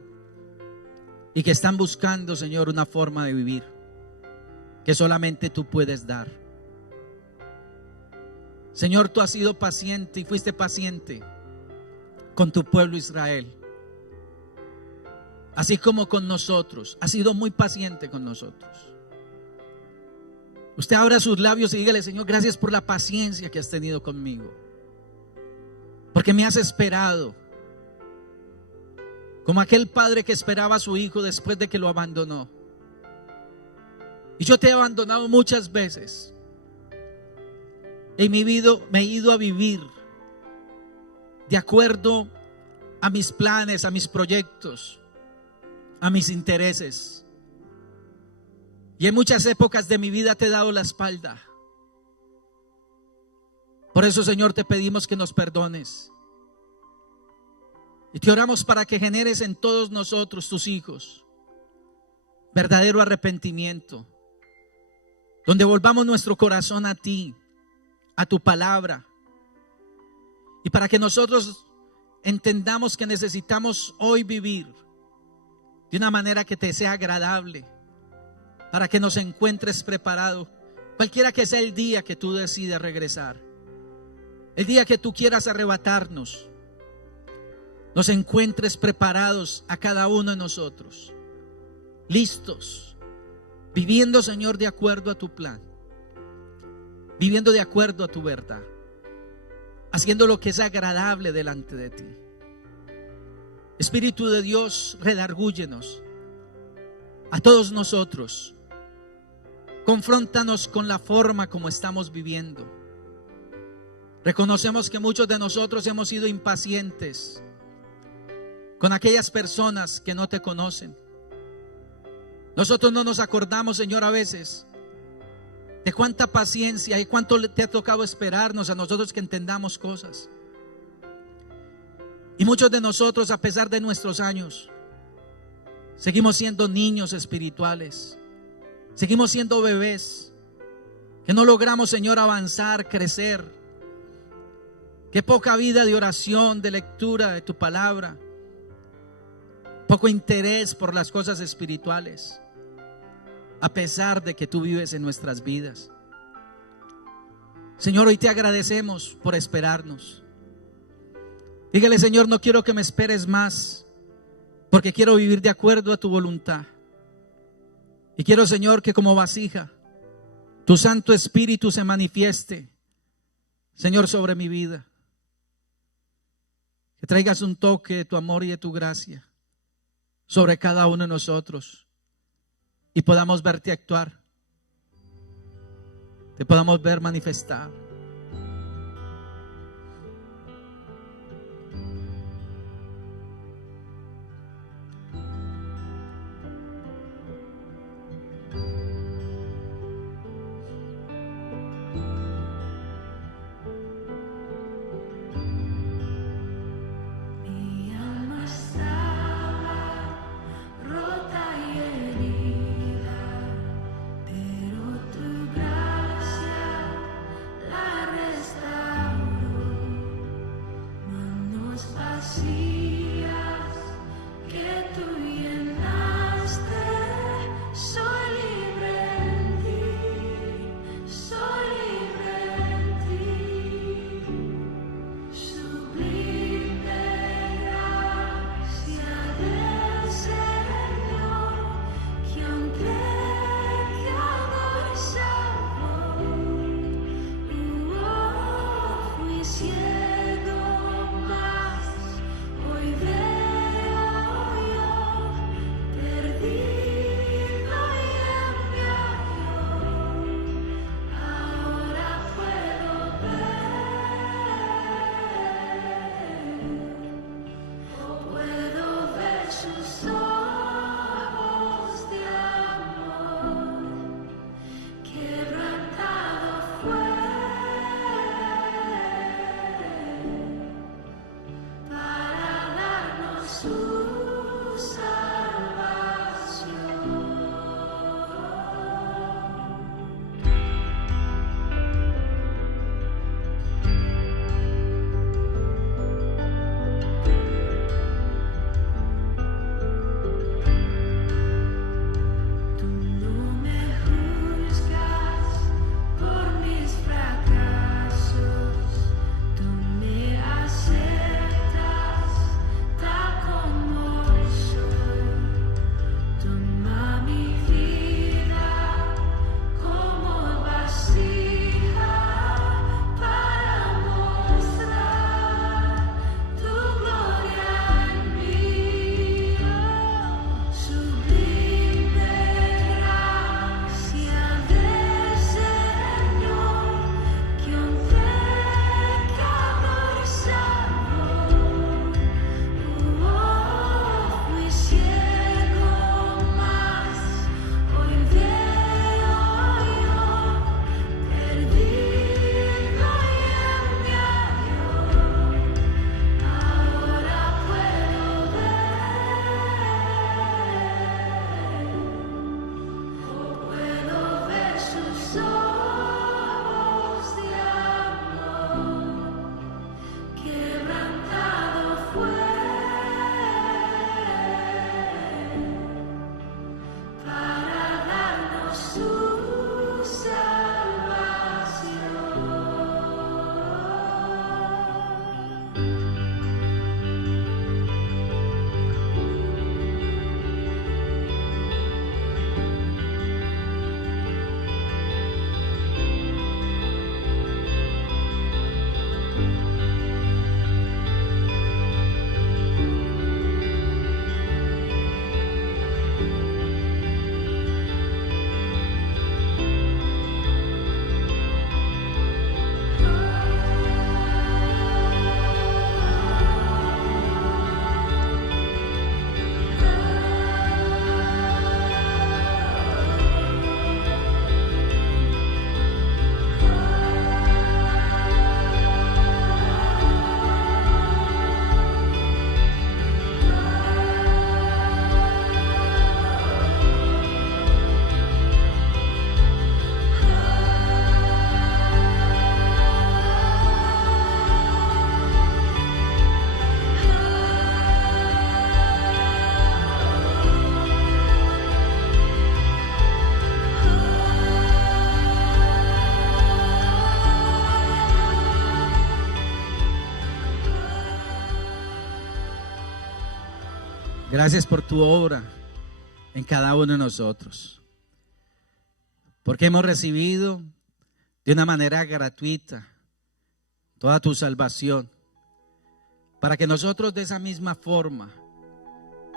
y que están buscando, Señor, una forma de vivir que solamente tú puedes dar. Señor, tú has sido paciente y fuiste paciente con tu pueblo Israel, así como con nosotros. Has sido muy paciente con nosotros. Usted abra sus labios y dígale: Señor, gracias por la paciencia que has tenido conmigo, porque me has esperado, como aquel padre que esperaba a su hijo después de que lo abandonó. Y yo te he abandonado muchas veces. En mi vida me he ido a vivir de acuerdo a mis planes, a mis proyectos, a mis intereses. Y en muchas épocas de mi vida te he dado la espalda. Por eso, Señor, te pedimos que nos perdones. Y te oramos para que generes en todos nosotros, tus hijos, verdadero arrepentimiento, donde volvamos nuestro corazón a ti, a tu palabra, y para que nosotros entendamos que necesitamos hoy vivir de una manera que te sea agradable, para que nos encuentres preparado, cualquiera que sea el día que tú decidas regresar, el día que tú quieras arrebatarnos, nos encuentres preparados a cada uno de nosotros, listos, viviendo, Señor, de acuerdo a tu plan, viviendo de acuerdo a tu verdad, haciendo lo que es agradable delante de ti. Espíritu de Dios, redargúyenos a todos nosotros. Confróntanos con la forma como estamos viviendo. Reconocemos que muchos de nosotros hemos sido impacientes con aquellas personas que no te conocen. Nosotros no nos acordamos, Señor, a veces de cuánta paciencia y cuánto te ha tocado esperarnos a nosotros que entendamos cosas. Y muchos de nosotros, a pesar de nuestros años, seguimos siendo niños espirituales. Seguimos siendo bebés que no logramos, Señor, avanzar, crecer. Qué poca vida de oración, de lectura de tu palabra. Poco interés por las cosas espirituales, a pesar de que tú vives en nuestras vidas. Señor, hoy te agradecemos por esperarnos. Dígale: Señor, no quiero que me esperes más, porque quiero vivir de acuerdo a tu voluntad. Y quiero, Señor, que como vasija, tu Santo Espíritu se manifieste, Señor, sobre mi vida. Que traigas un toque de tu amor y de tu gracia sobre cada uno de nosotros y podamos verte actuar, te podamos ver manifestar. La Gracias por tu obra en cada uno de nosotros, porque hemos recibido de una manera gratuita toda tu salvación, para que nosotros de esa misma forma,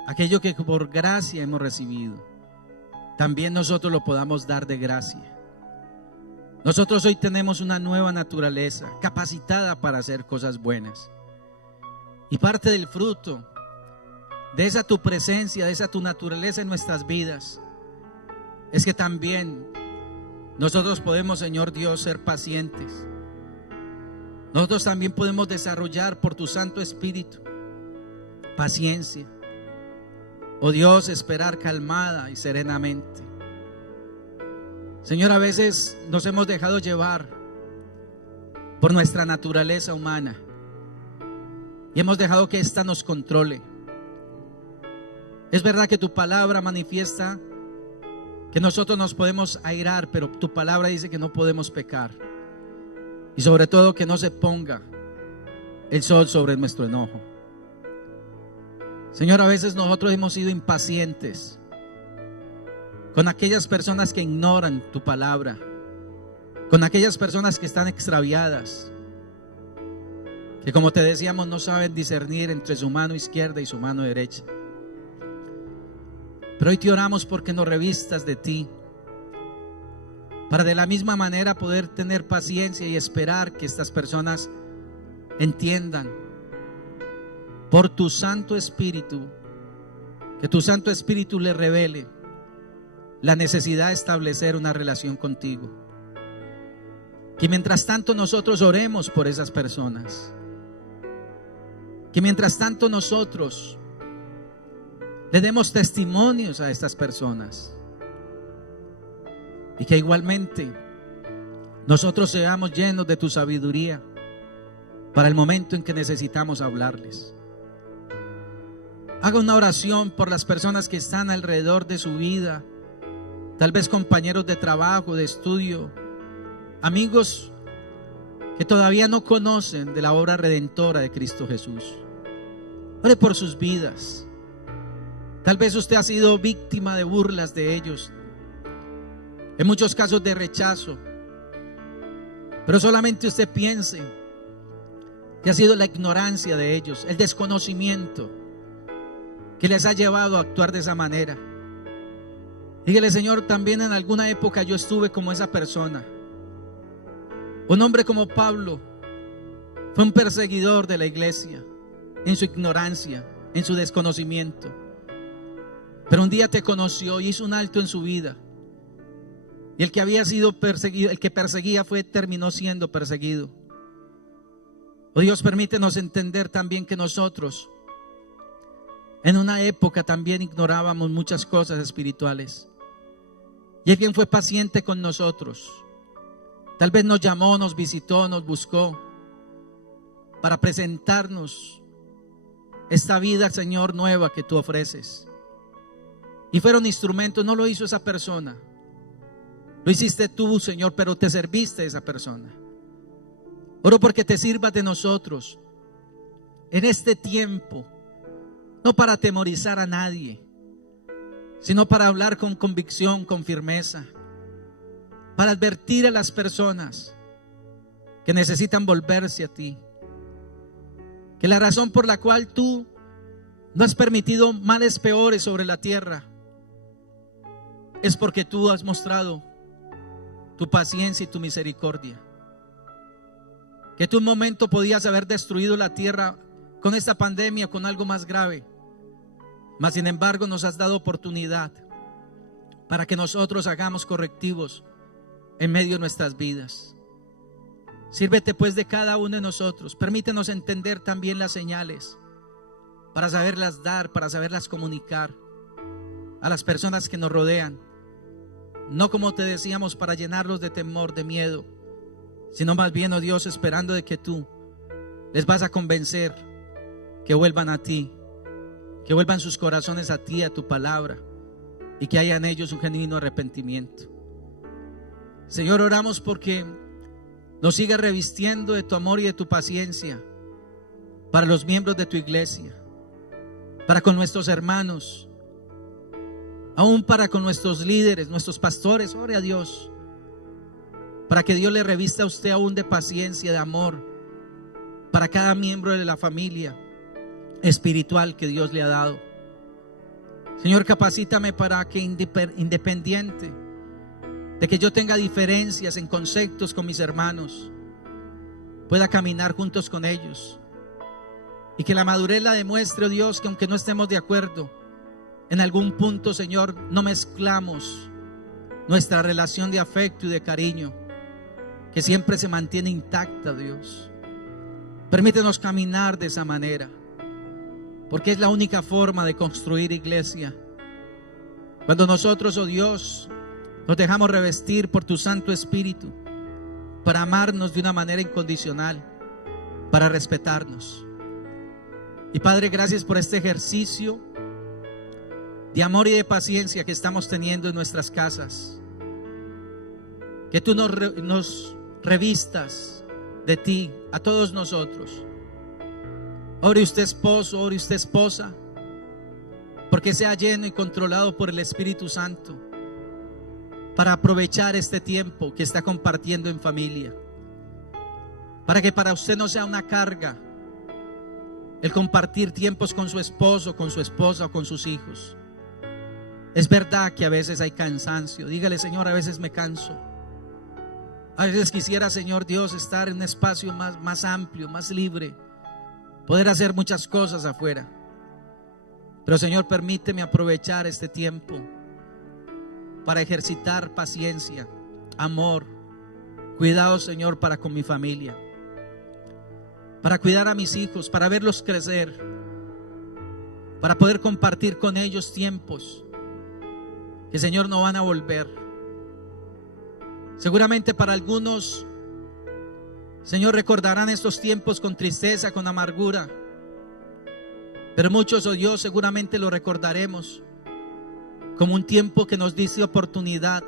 aquello que por gracia hemos recibido, también nosotros lo podamos dar de gracia. Nosotros hoy tenemos una nueva naturaleza capacitada para hacer cosas buenas, y parte del fruto de esa tu presencia, de esa tu naturaleza en nuestras vidas, es que también nosotros podemos, Señor Dios, ser pacientes. Nosotros también podemos desarrollar por tu Santo Espíritu paciencia. Oh Dios, esperar calmada y serenamente. Señor, a veces nos hemos dejado llevar por nuestra naturaleza humana y hemos dejado que ésta nos controle. Es verdad que tu palabra manifiesta que nosotros nos podemos airar, pero tu palabra dice que no podemos pecar. Y sobre todo que no se ponga el sol sobre nuestro enojo. Señor, a veces nosotros hemos sido impacientes con aquellas personas que ignoran tu palabra, con aquellas personas que están extraviadas, que como te decíamos no saben discernir entre su mano izquierda y su mano derecha. Pero hoy te oramos porque nos revistas de ti, para de la misma manera poder tener paciencia y esperar que estas personas entiendan por tu Santo Espíritu, que tu Santo Espíritu les revele la necesidad de establecer una relación contigo. Que mientras tanto nosotros oremos por esas personas, que mientras tanto nosotros le demos testimonios a estas personas, y que igualmente nosotros seamos llenos de tu sabiduría para el momento en que necesitamos hablarles. Haga una oración por las personas que están alrededor de su vida, tal vez compañeros de trabajo, de estudio, amigos que todavía no conocen de la obra redentora de Cristo Jesús. Ore por sus vidas. Tal vez usted ha sido víctima de burlas de ellos, en muchos casos de rechazo, pero solamente usted piense que ha sido la ignorancia de ellos, el desconocimiento que les ha llevado a actuar de esa manera. Dígale: Señor, también en alguna época yo estuve como esa persona. Un hombre como Pablo fue un perseguidor de la iglesia en su ignorancia, en su desconocimiento. Pero un día te conoció y hizo un alto en su vida. Y el que había sido perseguido, el que perseguía terminó siendo perseguido. Oh Dios, permítenos entender también que nosotros en una época también ignorábamos muchas cosas espirituales. Y alguien fue paciente con nosotros. Tal vez nos llamó, nos visitó, nos buscó para presentarnos esta vida, Señor, nueva que tú ofreces. Y fueron instrumentos. No lo hizo esa persona, lo hiciste tú, Señor, pero te serviste de esa persona. Oro porque te sirvas de nosotros en este tiempo, no para atemorizar a nadie, sino para hablar con convicción, con firmeza, para advertir a las personas que necesitan volverse a ti, que la razón por la cual tú no has permitido males peores sobre la tierra es porque tú has mostrado tu paciencia y tu misericordia. Que tú un momento podías haber destruido la tierra con esta pandemia, con algo más grave, mas sin embargo nos has dado oportunidad para que nosotros hagamos correctivos en medio de nuestras vidas. Sírvete pues de cada uno de nosotros. Permítenos entender también las señales para saberlas dar, para saberlas comunicar a las personas que nos rodean. No, como te decíamos, para llenarlos de temor, de miedo, sino más bien, oh Dios, esperando de que tú les vas a convencer que vuelvan a ti, que vuelvan sus corazones a ti, a tu palabra, y que haya en ellos un genuino arrepentimiento. Señor, oramos porque nos sigas revistiendo de tu amor y de tu paciencia para los miembros de tu iglesia, para con nuestros hermanos, aún para con nuestros líderes, nuestros pastores. Ore a Dios para que Dios le revista a usted aún de paciencia, de amor para cada miembro de la familia espiritual que Dios le ha dado. Señor, capacítame para que independiente de que yo tenga diferencias en conceptos con mis hermanos, pueda caminar juntos con ellos, y que la madurez la demuestre, oh Dios, que aunque no estemos de acuerdo en algún punto, Señor, no mezclamos nuestra relación de afecto y de cariño, que siempre se mantiene intacta, Dios. Permítenos caminar de esa manera, porque es la única forma de construir iglesia. Cuando nosotros, oh Dios, nos dejamos revestir por tu Santo Espíritu para amarnos de una manera incondicional, para respetarnos. Y Padre, gracias por este ejercicio de amor y de paciencia que estamos teniendo en nuestras casas. Que tú nos revistas de ti a todos nosotros. Ore usted esposo, ore usted esposa, porque sea lleno y controlado por el Espíritu Santo para aprovechar este tiempo que está compartiendo en familia, para que para usted no sea una carga el compartir tiempos con su esposo, con su esposa o con sus hijos. Es verdad que a veces hay cansancio. Dígale: Señor, a veces me canso. A veces quisiera, Señor Dios, estar en un espacio más amplio, más libre, poder hacer muchas cosas afuera. Pero Señor, permíteme aprovechar este tiempo para ejercitar paciencia, amor, cuidado, Señor, para con mi familia, para cuidar a mis hijos, para verlos crecer, para poder compartir con ellos tiempos que, Señor, no van a volver. Seguramente para algunos, Señor, recordarán estos tiempos con tristeza, con amargura, pero muchos, oh Dios, seguramente lo recordaremos como un tiempo que nos dice oportunidad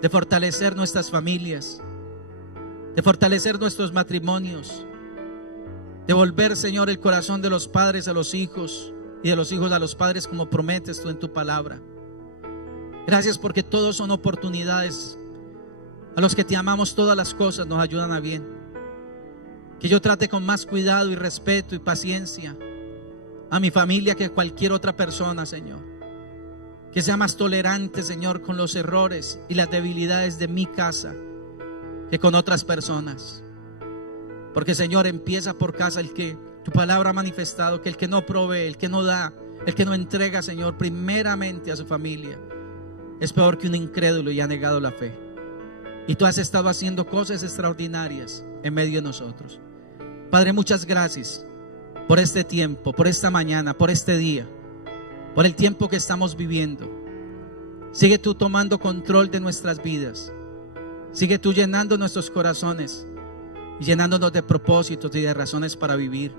de fortalecer nuestras familias, de fortalecer nuestros matrimonios, de volver, Señor, el corazón de los padres a los hijos y de los hijos a los padres, como prometes tú en tu palabra. Gracias, porque todos son oportunidades. A los que te amamos, todas las cosas nos ayudan a bien. Que yo trate con más cuidado y respeto y paciencia a mi familia que cualquier otra persona, Señor. Que sea más tolerante, Señor, con los errores y las debilidades de mi casa que con otras personas. Porque, Señor, empieza por casa el que tu palabra ha manifestado, que el que no provee, el que no da, el que no entrega, Señor, primeramente a su familia, es peor que un incrédulo y ha negado la fe. Y tú has estado haciendo cosas extraordinarias en medio de nosotros. Padre, muchas gracias por este tiempo, por esta mañana, por este día, por el tiempo que estamos viviendo. Sigue tú tomando control de nuestras vidas. Sigue tú llenando nuestros corazones y llenándonos de propósitos y de razones para vivir,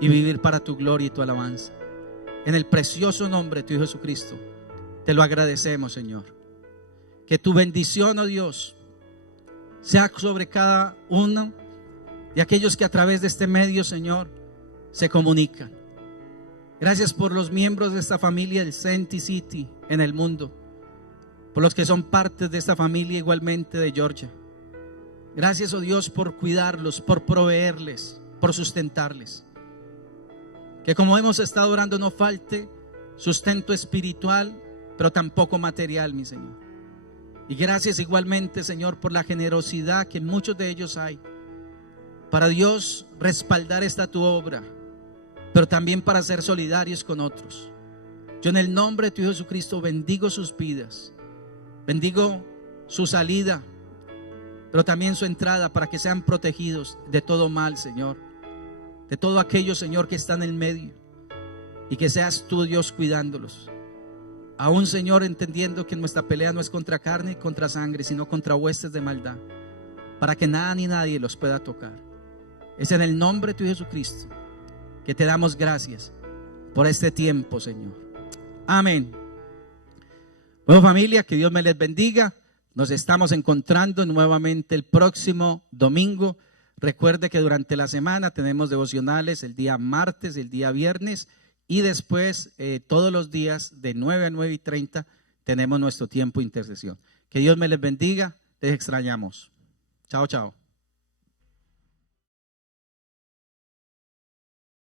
y vivir para tu gloria y tu alabanza. En el precioso nombre de tu Hijo Jesucristo te lo agradecemos, Señor. Que tu bendición, oh Dios, sea sobre cada uno de aquellos que a través de este medio, Señor, se comunican. Gracias por los miembros de esta familia del Senti City en el mundo, por los que son parte de esta familia igualmente de Georgia. Gracias, oh Dios, por cuidarlos, por proveerles, por sustentarles. Que como hemos estado orando, no falte sustento espiritual, pero tampoco material, mi Señor. Y gracias igualmente, Señor, por la generosidad que en muchos de ellos hay para, Dios, respaldar esta tu obra, pero también para ser solidarios con otros. Yo en el nombre de tu Hijo Jesucristo bendigo sus vidas, bendigo su salida, pero también su entrada, para que sean protegidos de todo mal, Señor, de todo aquello, Señor, que está en el medio, y que seas tú, Dios, cuidándolos. Aún, Señor, entendiendo que nuestra pelea no es contra carne y contra sangre, sino contra huestes de maldad, para que nada ni nadie los pueda tocar. Es en el nombre de tu Hijo Jesucristo que te damos gracias por este tiempo, Señor. Amén. Bueno, familia, que Dios me les bendiga. Nos estamos encontrando nuevamente el próximo domingo. Recuerde que durante la semana tenemos devocionales el día martes, el día viernes Y después, todos los días, de 9 a 9:30, tenemos nuestro tiempo de intercesión. Que Dios me les bendiga. Les extrañamos. Chao, chao.